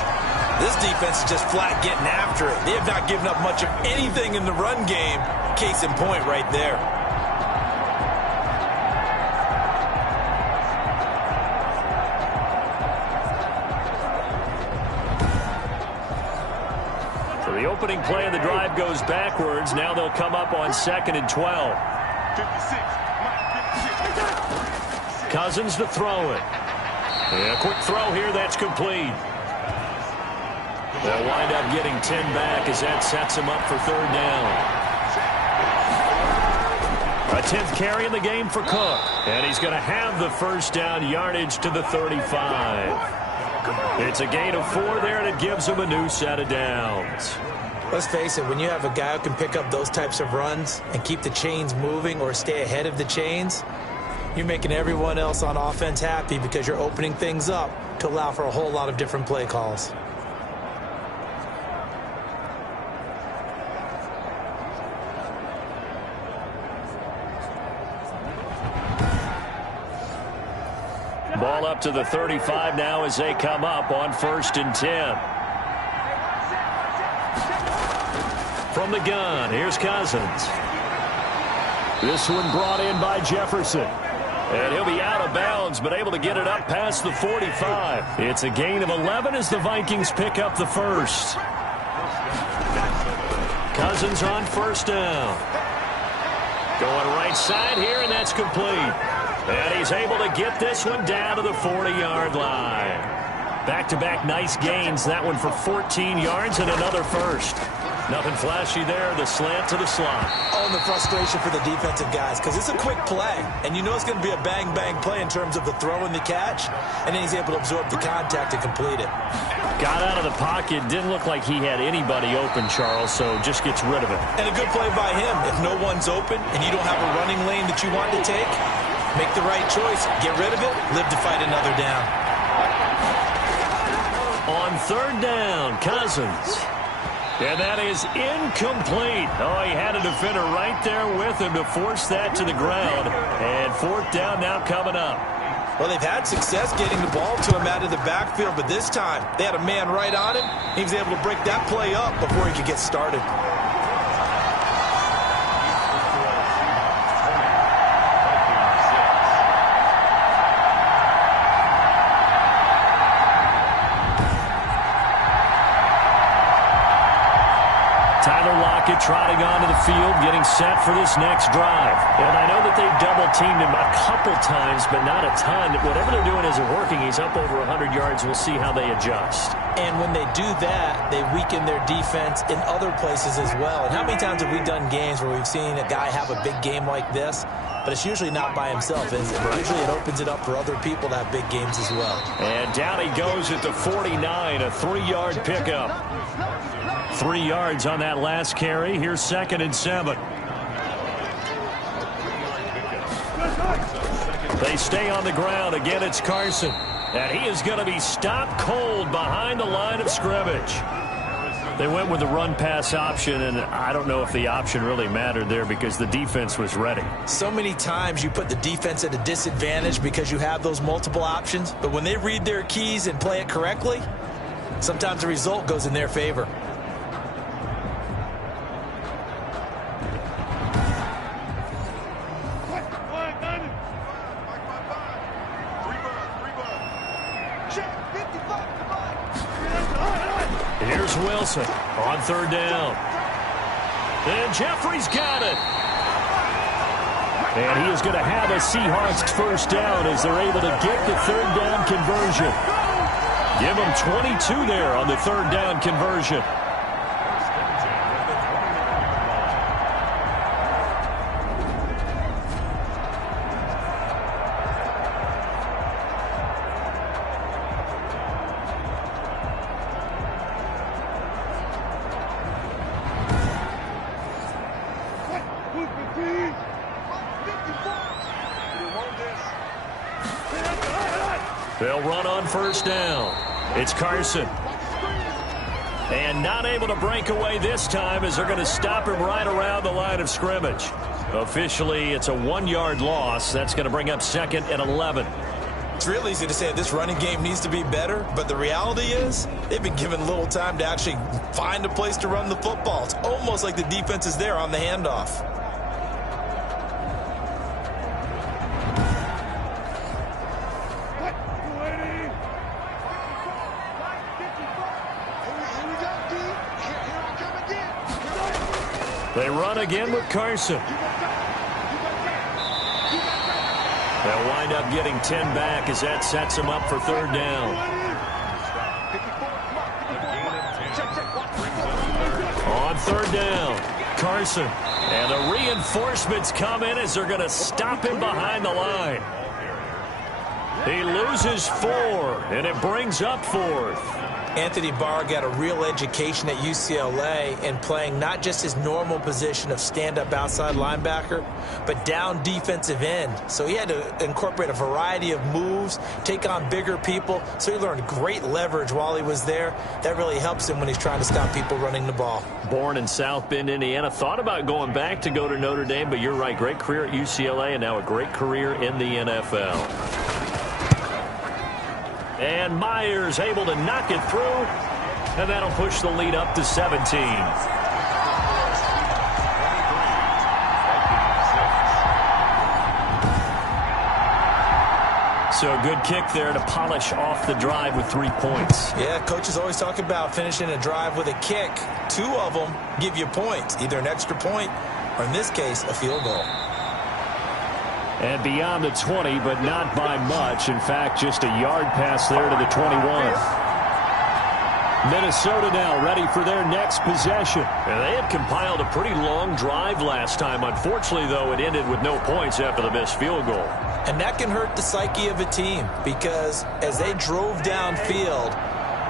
This defense is just flat getting after it. They have not given up much of anything in the run game. Case in point right there. So the opening play of the drive goes backwards. Now they'll come up on 2nd and 12. Cousins to throw it. And a quick throw here that's complete. They'll wind up getting 10 back as that sets them up for 3rd down. A 10th carry in the game for Cook. And he's going to have the first down yardage to the 35. It's a gain of 4 there, and it gives him a new set of downs. Let's face it, when you have a guy who can pick up those types of runs and keep the chains moving or stay ahead of the chains, you're making everyone else on offense happy because you're opening things up to allow for a whole lot of different play calls. Ball up to the 35 now as they come up on 1st and 10. From the gun, here's Cousins. This one brought in by Jefferson. And he'll be out of bounds, but able to get it up past the 45. It's a gain of 11 as the Vikings pick up the first. Cousins on 1st down. Going right side here, and that's complete. And he's able to get this one down to the 40-yard line. Back-to-back nice gains. That one for 14 yards and another first. Nothing flashy there. The slant to the slot. Oh, and the frustration for the defensive guys because it's a quick play. And you know it's going to be a bang-bang play in terms of the throw and the catch. And then he's able to absorb the contact and complete it. Got out of the pocket. Didn't look like he had anybody open, Charles, so just gets rid of it. And a good play by him. If no one's open and you don't have a running lane that you want to take, make the right choice. Get rid of it. Live to fight another down. On 3rd down, Cousins. And that is incomplete. Oh, he had a defender right there with him to force that to the ground. And 4th down now coming up. Well, they've had success getting the ball to him out of the backfield, but this time they had a man right on him. He was able to break that play up before he could get started. Trotting onto the field, getting set for this next drive. And I know that they've double-teamed him a couple times, but not a ton. Whatever they're doing isn't working. He's up over 100 yards. We'll see how they adjust. And when they do that, they weaken their defense in other places as well. And how many times have we done games where we've seen a guy have a big game like this, but it's usually not by himself, is it? But usually it opens it up for other people to have big games as well. And down he goes at the 49, a 3-yard pickup. 3 yards on that last carry. Here's 2nd and 7. They stay on the ground. Again, it's Carson. And he is going to be stopped cold behind the line of scrimmage. They went with the run-pass option, and I don't know if the option really mattered there because the defense was ready. So many times you put the defense at a disadvantage because you have those multiple options, but when they read their keys and play it correctly, sometimes the result goes in their favor. Here's Wilson on 3rd down. And Jeffrey's got it. And he is going to have a Seahawks first down as they're able to get the 3rd down conversion. Give them 22 there on the 3rd down conversion. They'll run on first down. It's Carson. And not able to break away this time as they're going to stop him right around the line of scrimmage. Officially, it's a 1-yard loss. That's going to bring up 2nd and 11. It's real easy to say this running game needs to be better, but the reality is they've been given little time to actually find a place to run the football. It's almost like the defense is there on the handoff. They run again with Carson. They'll wind up getting 10 back as that sets them up for 3rd down. On 3rd down, Carson. And the reinforcements come in as they're going to stop him behind the line. He loses 4, and it brings up 4th. Anthony Barr got a real education at UCLA in playing not just his normal position of stand-up outside linebacker, but down defensive end. So he had to incorporate a variety of moves, take on bigger people. So he learned great leverage while he was there. That really helps him when he's trying to stop people running the ball. Born in South Bend, Indiana. Thought about going back to go to Notre Dame, but you're right. Great career at UCLA and now a great career in the NFL. And Myers able to knock it through, and that'll push the lead up to 17. So a good kick there to polish off the drive with 3 points. Yeah, coaches always talk about finishing a drive with a kick. 2 of them give you points, either an extra point or, in this case, a field goal. And beyond the 20, but not by much. In fact, just a yard pass there to the 21. Minnesota now ready for their next possession. And they had compiled a pretty long drive last time. Unfortunately, though, it ended with no points after the missed field goal. And that can hurt the psyche of a team because as they drove downfield,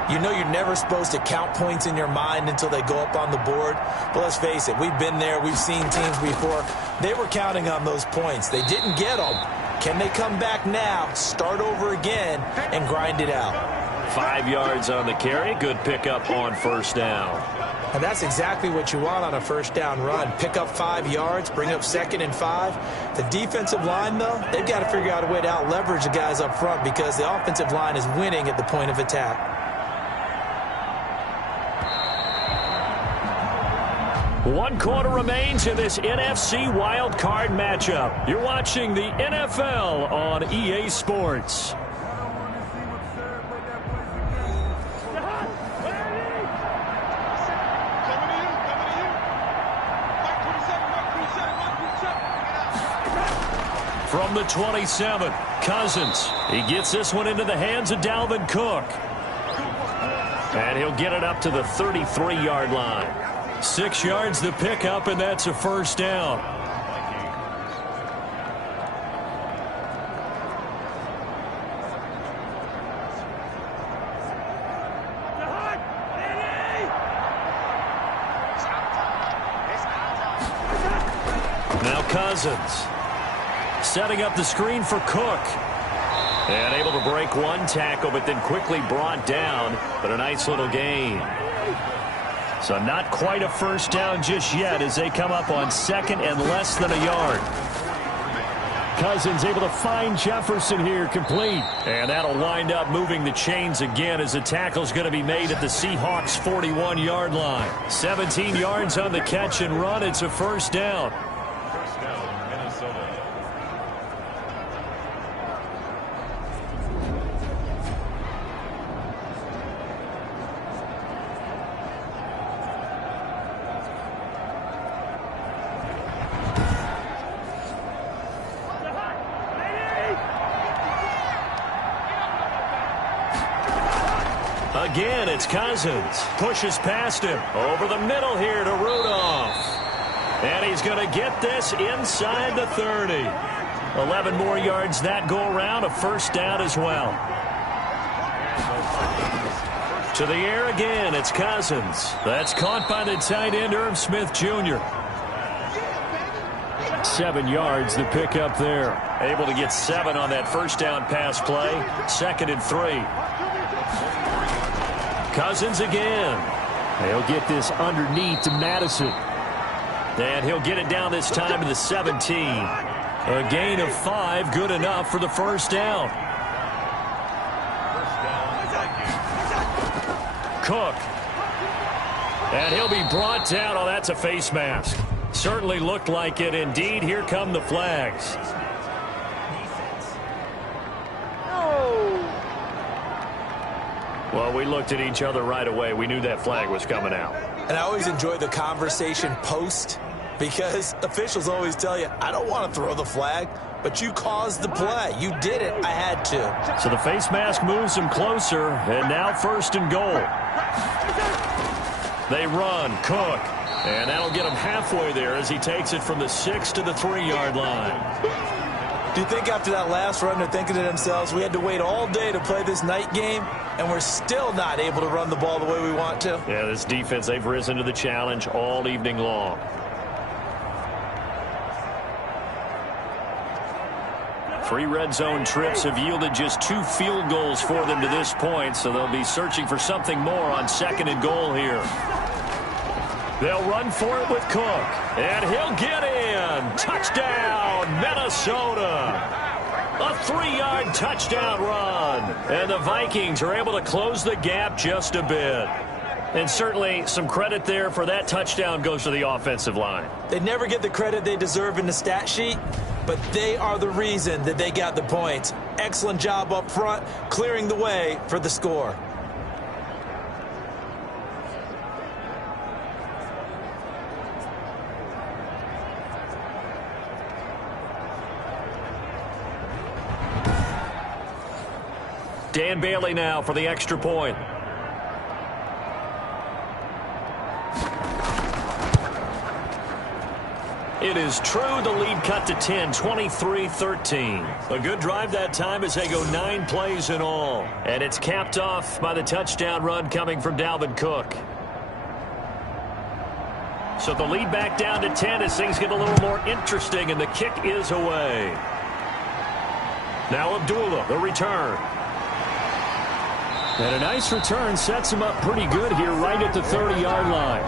you know you're never supposed to count points in your mind until they go up on the board. But let's face it, we've been there. We've seen teams before. They were counting on those points. They didn't get them. Can they come back now, start over again, and grind it out? 5 yards on the carry. Good pickup on first down. And that's exactly what you want on a first down run. Pick up 5 yards, bring up 2nd and 5. The defensive line, though, they've got to figure out a way to out-leverage the guys up front because the offensive line is winning at the point of attack. 1 quarter remains in this NFC wild card matchup. You're watching the NFL on EA Sports. From the 27, Cousins. He gets this one into the hands of Dalvin Cook. And he'll get it up to the 33-yard line. 6 yards to pick up, and that's a first down. Now Cousins setting up the screen for Cook. And able to break 1 tackle, but then quickly brought down. But a nice little gain. So not quite a first down just yet as they come up on 2nd and less than a yard. Cousins able to find Jefferson here, complete. And that'll wind up moving the chains again as the tackle's going to be made at the Seahawks 41-yard line. 17 yards on the catch and run. It's a first down. First down, Minnesota. Again, it's Cousins. Pushes past him. Over the middle here to Rudolph. And he's going to get this inside the 30. 11 more yards that go around. A first down as well. To the air again, it's Cousins. That's caught by the tight end, Irv Smith Jr. 7 yards to pick up there. Able to get 7 on that first down pass play. 2nd and 3. Cousins again. They'll get this underneath to Madison. And he'll get it down this time to the 17. A gain of 5, good enough for the first down. Cook. And he'll be brought down. Oh, that's a face mask. Certainly looked like it. Indeed, here come the flags. Well, we looked at each other right away. We knew that flag was coming out. And I always enjoy the conversation post, because officials always tell you, I don't want to throw the flag, but you caused the play. You did it. I had to. So the face mask moves him closer, and now 1st and goal. They run. Cook. And that'll get him halfway there as he takes it from the 6 to the 3-yard line. Do you think after that last run they're thinking to themselves, we had to wait all day to play this night game, and we're still not able to run the ball the way we want to? Yeah, this defense, they've risen to the challenge all evening long. 3 red zone trips have yielded just 2 field goals for them to this point, so they'll be searching for something more on 2nd and goal here. They'll run for it with Cook, and he'll get in. Touchdown, Minnesota. A 3-yard touchdown run. And the Vikings are able to close the gap just a bit. And certainly some credit there for that touchdown goes to the offensive line. They never get the credit they deserve in the stat sheet, but they are the reason that they got the points. Excellent job up front, clearing the way for the score. Dan Bailey now for the extra point. It is true, the lead cut to 10, 23-13. A good drive that time as they go 9 plays in all. And it's capped off by the touchdown run coming from Dalvin Cook. So the lead back down to 10 as things get a little more interesting, and the kick is away. Now Abdullah, the return. And a nice return sets him up pretty good here right at the 30-yard line.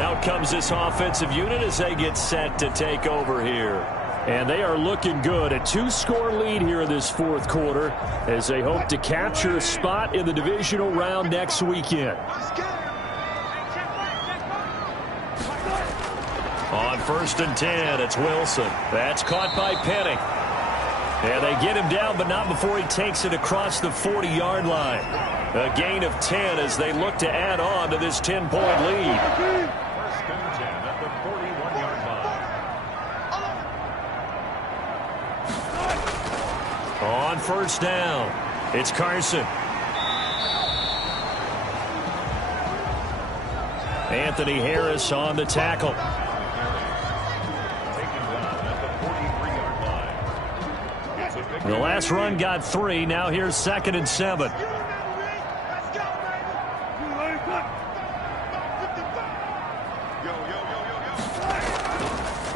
Out comes this offensive unit as they get set to take over here. And they are looking good. A 2-score lead here in this 4th quarter as they hope to capture a spot in the divisional round next weekend. On 1st and 10, it's Wilson. That's caught by Penning. And they get him down, but not before he takes it across the 40-yard line. A gain of 10 as they look to add on to this 10-point lead. 1st and 10 at the 41-yard line. On 1st down, it's Carson. Anthony Harris on the tackle. The last run got 3. Now here's 2nd and 7.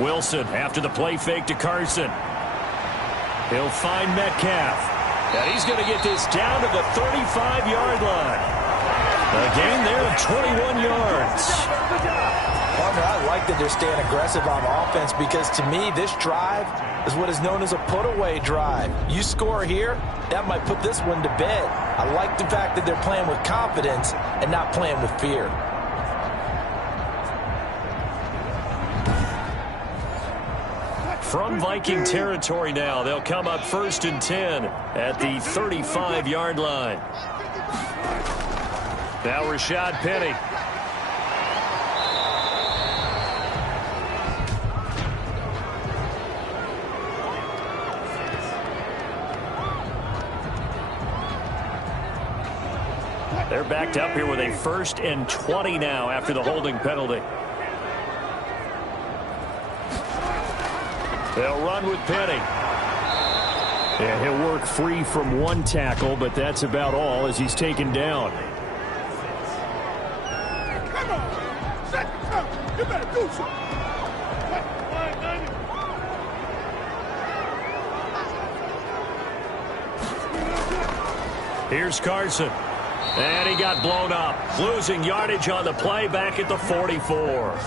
Wilson after the play fake to Carson. He'll find Metcalf. And he's going to get this down to the 35-yard line. A gain there of 21 yards. Partner, I like that they're staying aggressive on offense, because to me this drive is what is known as a put-away drive. You score here, that might put this one to bed. I like the fact that they're playing with confidence and not playing with fear. From Viking territory now, they'll come up 1st and 10 at the 35-yard line. Now Rashad Penny. They're backed up here with a 1st and 20 now after the holding penalty. They'll run with Penny. Yeah, he'll work free from 1 tackle, but that's about all as he's taken down. Here's Carson. And he got blown up. Losing yardage on the play back at the 44.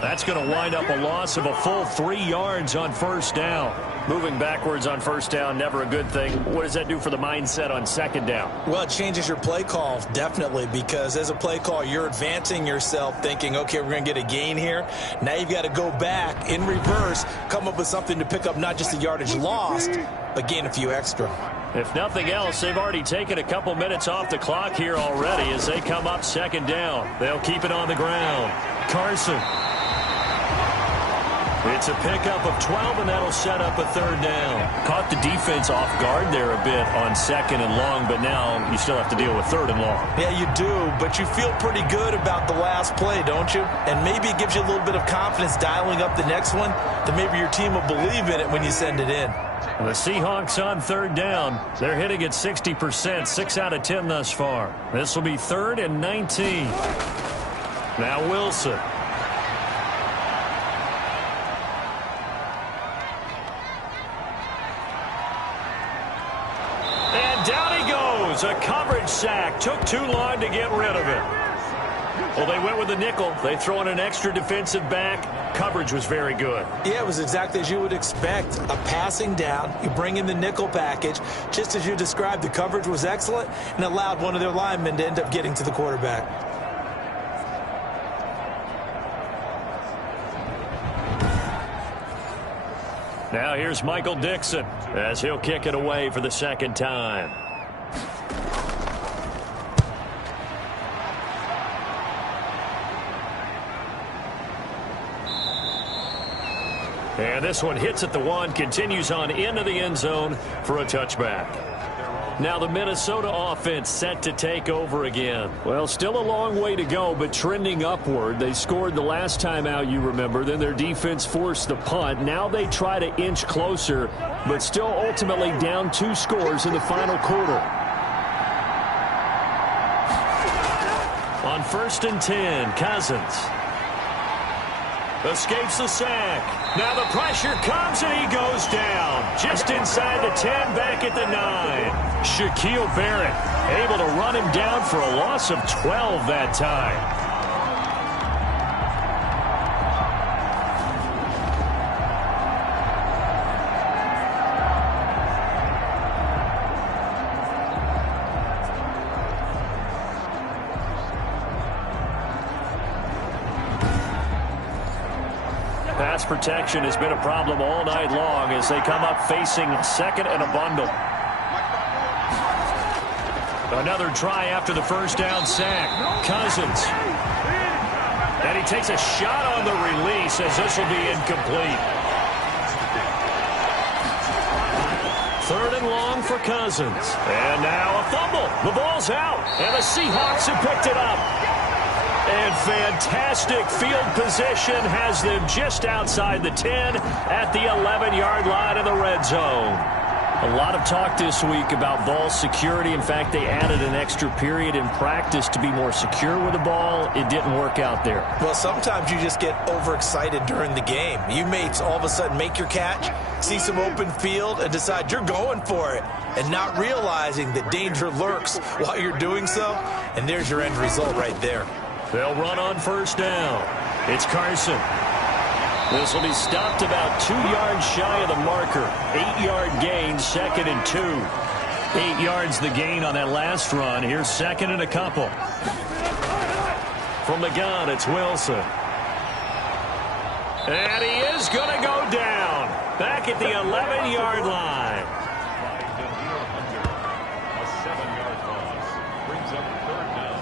That's going to wind up a loss of a full 3 yards on first down. Moving backwards on first down, never a good thing. What does that do for the mindset on second down? Well, it changes your play call, definitely, because as a play call, you're advancing yourself thinking, okay, we're going to get a gain here. Now you've got to go back in reverse, come up with something to pick up not just the yardage lost, but gain a few extra. If nothing else, they've already taken a couple minutes off the clock here already as they come up second down. They'll keep it on the ground. Carson. It's a pickup of 12, and that'll set up a third down. Caught the defense off guard there a bit on second and long, but now you still have to deal with third and long. Yeah, you do, but you feel pretty good about the last play, don't you? And maybe it gives you a little bit of confidence dialing up the next one that maybe your team will believe in it when you send it in. The Seahawks on third down. They're hitting at 60%, 6 out of 10 thus far. This will be 3rd and 19. Now Wilson. And down he goes. A coverage sack. Took too long to get rid of it. Well, they went with the nickel. They throw in an extra defensive back. Coverage was very good. Yeah, it was exactly as you would expect. A passing down. You bring in the nickel package. Just as you described, the coverage was excellent and allowed one of their linemen to end up getting to the quarterback. Now here's Michael Dixon as he'll kick it away for the second time. And this one hits at the 1, continues on into the end zone for a touchback. Now the Minnesota offense set to take over again. Well, still a long way to go, but trending upward. They scored the last time out, you remember. Then their defense forced the punt. Now they try to inch closer, but still ultimately down 2 scores in the final quarter. On 1st and 10, Cousins escapes the sack. Now the pressure comes and he goes down. Just inside the 10, back at the 9. Shaquille Barrett able to run him down for a loss of 12 that time. Pass protection has been a problem all night long as they come up facing second and a bundle. Another try after the first down sack. Cousins. And he takes a shot on the release as this will be incomplete. 3rd and long for Cousins. And now a fumble. The ball's out. And the Seahawks have picked it up. And fantastic field position has them just outside the 10 at the 11-yard line of the red zone. A lot of talk this week about ball security. In fact, they added an extra period in practice to be more secure with the ball. It didn't work out there. Well, sometimes you just get overexcited during the game. You may all of a sudden make your catch, see some open field, and decide you're going for it, and not realizing that danger lurks while you're doing so. And there's your end result right there. They'll run on first down. It's Carson. This will be stopped about 2 yards shy of the marker. 8-yard gain, 2nd and 2. 8 yards the gain on that last run. Here's 2nd and a couple. From the gun, it's Wilson. And he is going to go down. Back at the 11-yard line. A 7-yard loss brings up 3rd down.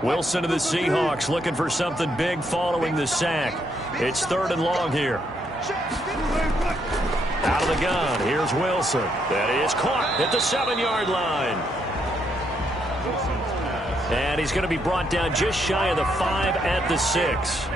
Wilson to the Seahawks looking for something big following the sack. It's 3rd and long here. Out of the gun, here's Wilson. That is caught at the 7-yard line. And he's going to be brought down just shy of the 5 at the 6.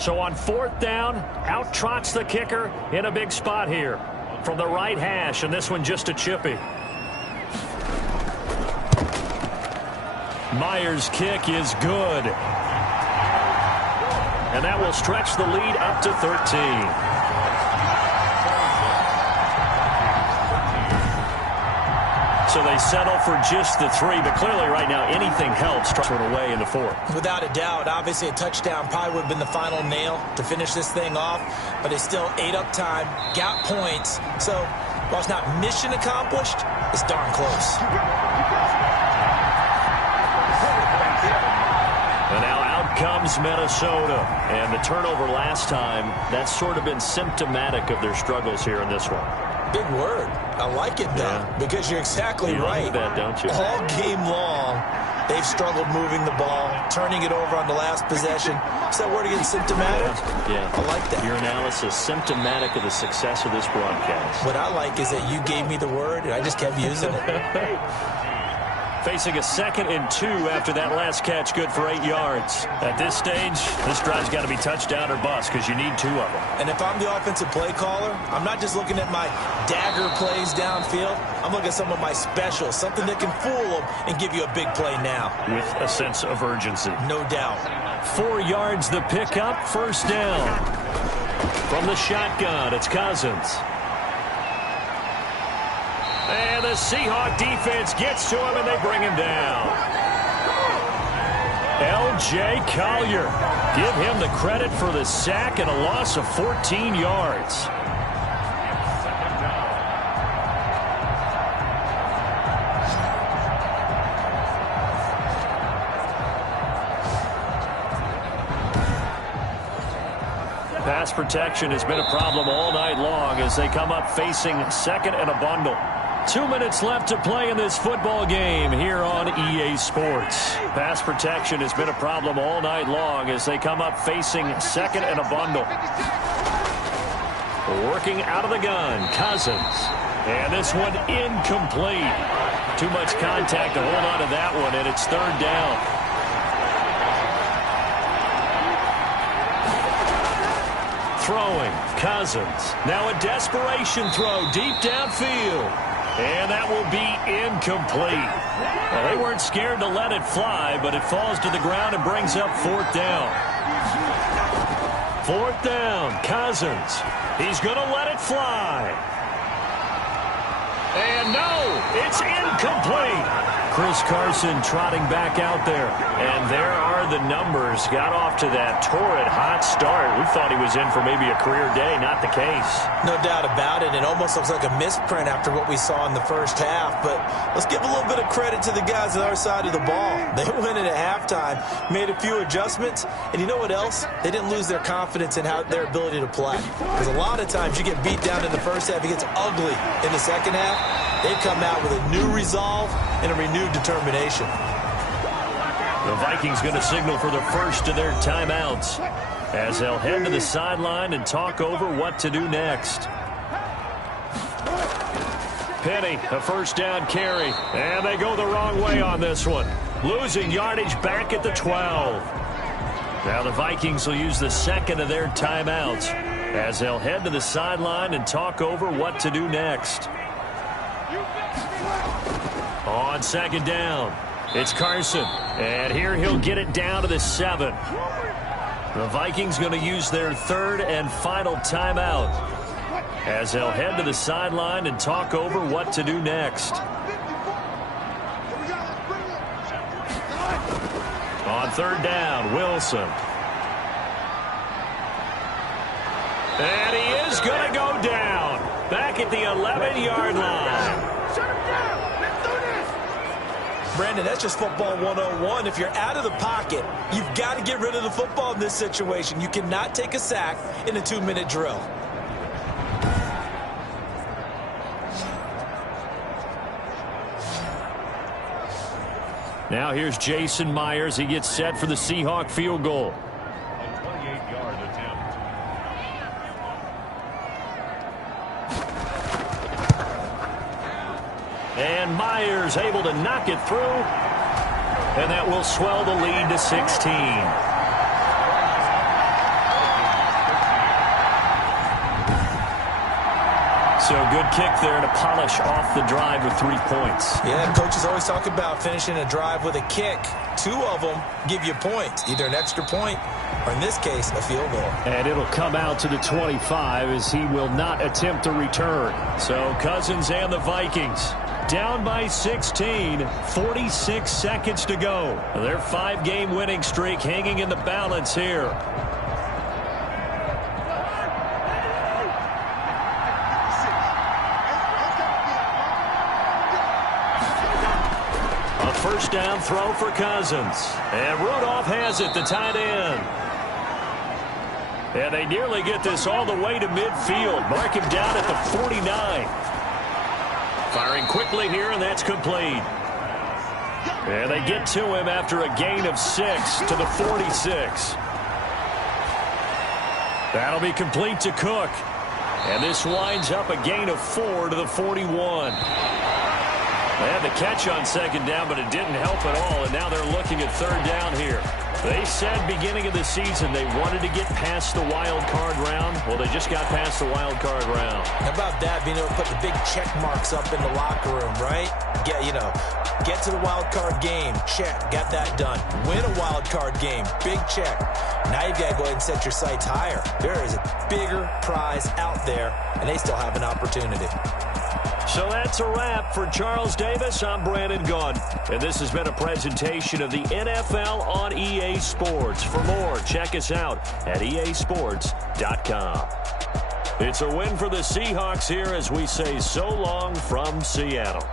So on 4th down, out trots the kicker in a big spot here from the right hash, and this one just a chippy. Myers' kick is good. And that will stretch the lead up to 13. So they settle for just the 3, but clearly right now anything helps sort of away in the 4th. Without a doubt, obviously a touchdown probably would have been the final nail to finish this thing off, but they still ate up time, got points. So while it's not mission accomplished, it's darn close. And now out comes Minnesota. And the turnover last time, that's sort of been symptomatic of their struggles here in this one. Big word. I like it, though, because you're exactly right. You like that, don't you? All game long, they've struggled moving the ball, turning it over on the last possession. Is that word again, symptomatic? Yeah. I like that. Your analysis, symptomatic of the success of this broadcast. What I like is that you gave me the word, and I just kept using it. Facing a 2nd and 2 after that last catch, good for 8 yards. At this stage, this drive's got to be touchdown or bust because you need 2 of them. And if I'm the offensive play caller, I'm not just looking at my dagger plays downfield. I'm looking at some of my specials, something that can fool them and give you a big play now. With a sense of urgency. No doubt. 4 yards the pickup, 1st down. From the shotgun, it's Cousins. And the Seahawks defense gets to him, and they bring him down. L.J. Collier. Give him the credit for the sack and a loss of 14 yards. Pass protection has been a problem all night long as they come up facing 2nd and a bundle. 2 minutes left to play in this football game here on EA Sports. Pass protection has been a problem all night long as they come up facing 2nd and a bundle. Working out of the gun, Cousins. And this one incomplete. Too much contact to hold on to that one, and it's 3rd down. Throwing, Cousins. Now a desperation throw deep downfield. And that will be incomplete. Well, they weren't scared to let it fly, but it falls to the ground and brings up 4th down. 4th down, Cousins. He's going to let it fly. And no, it's incomplete. Chris Carson trotting back out there. And there are the numbers. Got off to that torrid hot start. We thought he was in for maybe a career day. Not the case. No doubt about it. It almost looks like a misprint after what we saw in the first half. But let's give a little bit of credit to the guys on the other side of the ball. They went in at halftime, made a few adjustments. And you know what else? They didn't lose their confidence in their ability to play. Because a lot of times you get beat down in the first half. It gets ugly in the second half. They come out with a new resolve and a renewed determination. The Vikings going to signal for the first of their timeouts as they'll head to the sideline and talk over what to do next. Penny, a 1st down carry, and they go the wrong way on this one. Losing yardage back at the 12. Now the Vikings will use the 2nd of their timeouts as they'll head to the sideline and talk over what to do next. On 2nd down, it's Carson, and here he'll get it down to the 7. The Vikings going to use their 3rd and final timeout as they'll head to the sideline and talk over what to do next. On 3rd down, Wilson. And he is going to go down back at the 11-yard line. Brandon, that's just football 101. If you're out of the pocket, you've got to get rid of the football in this situation. You cannot take a sack in a 2-minute drill. Now here's Jason Myers. He gets set for the Seahawk field goal. A 28-yard attempt. And Myers able to knock it through. And that will swell the lead to 16. So good kick there to polish off the drive with 3 points. Yeah, coaches always talk about finishing a drive with a kick. 2 of them give you points, either an extra point or, in this case, a field goal. And it'll come out to the 25 as he will not attempt to return. So Cousins and the Vikings down by 16, 46 seconds to go. Their 5-game winning streak hanging in the balance here. First down throw for Cousins. And Rudolph has it, the tight end. And they nearly get this all the way to midfield. Mark him down at the 49. Firing quickly here, and that's complete. And they get to him after a gain of 6 to the 46. That'll be complete to Cook. And this winds up a gain of 4 to the 41. They had the catch on second down, but it didn't help at all, and now they're looking at third down here. They said beginning of the season they wanted to get past the wild card round. Well, they just got past the wild card round. How about that, being able to put the big check marks up in the locker room, right? Get to the wild card game, check, got that done. Win a wild card game, big check. Now you've got to go ahead and set your sights higher. There is a bigger prize out there, and they still have an opportunity. So that's a wrap for Charles Davis. I'm Brandon Gaudin, and this has been a presentation of the NFL on EA Sports. For more, check us out at easports.com. It's a win for the Seahawks here as we say so long from Seattle.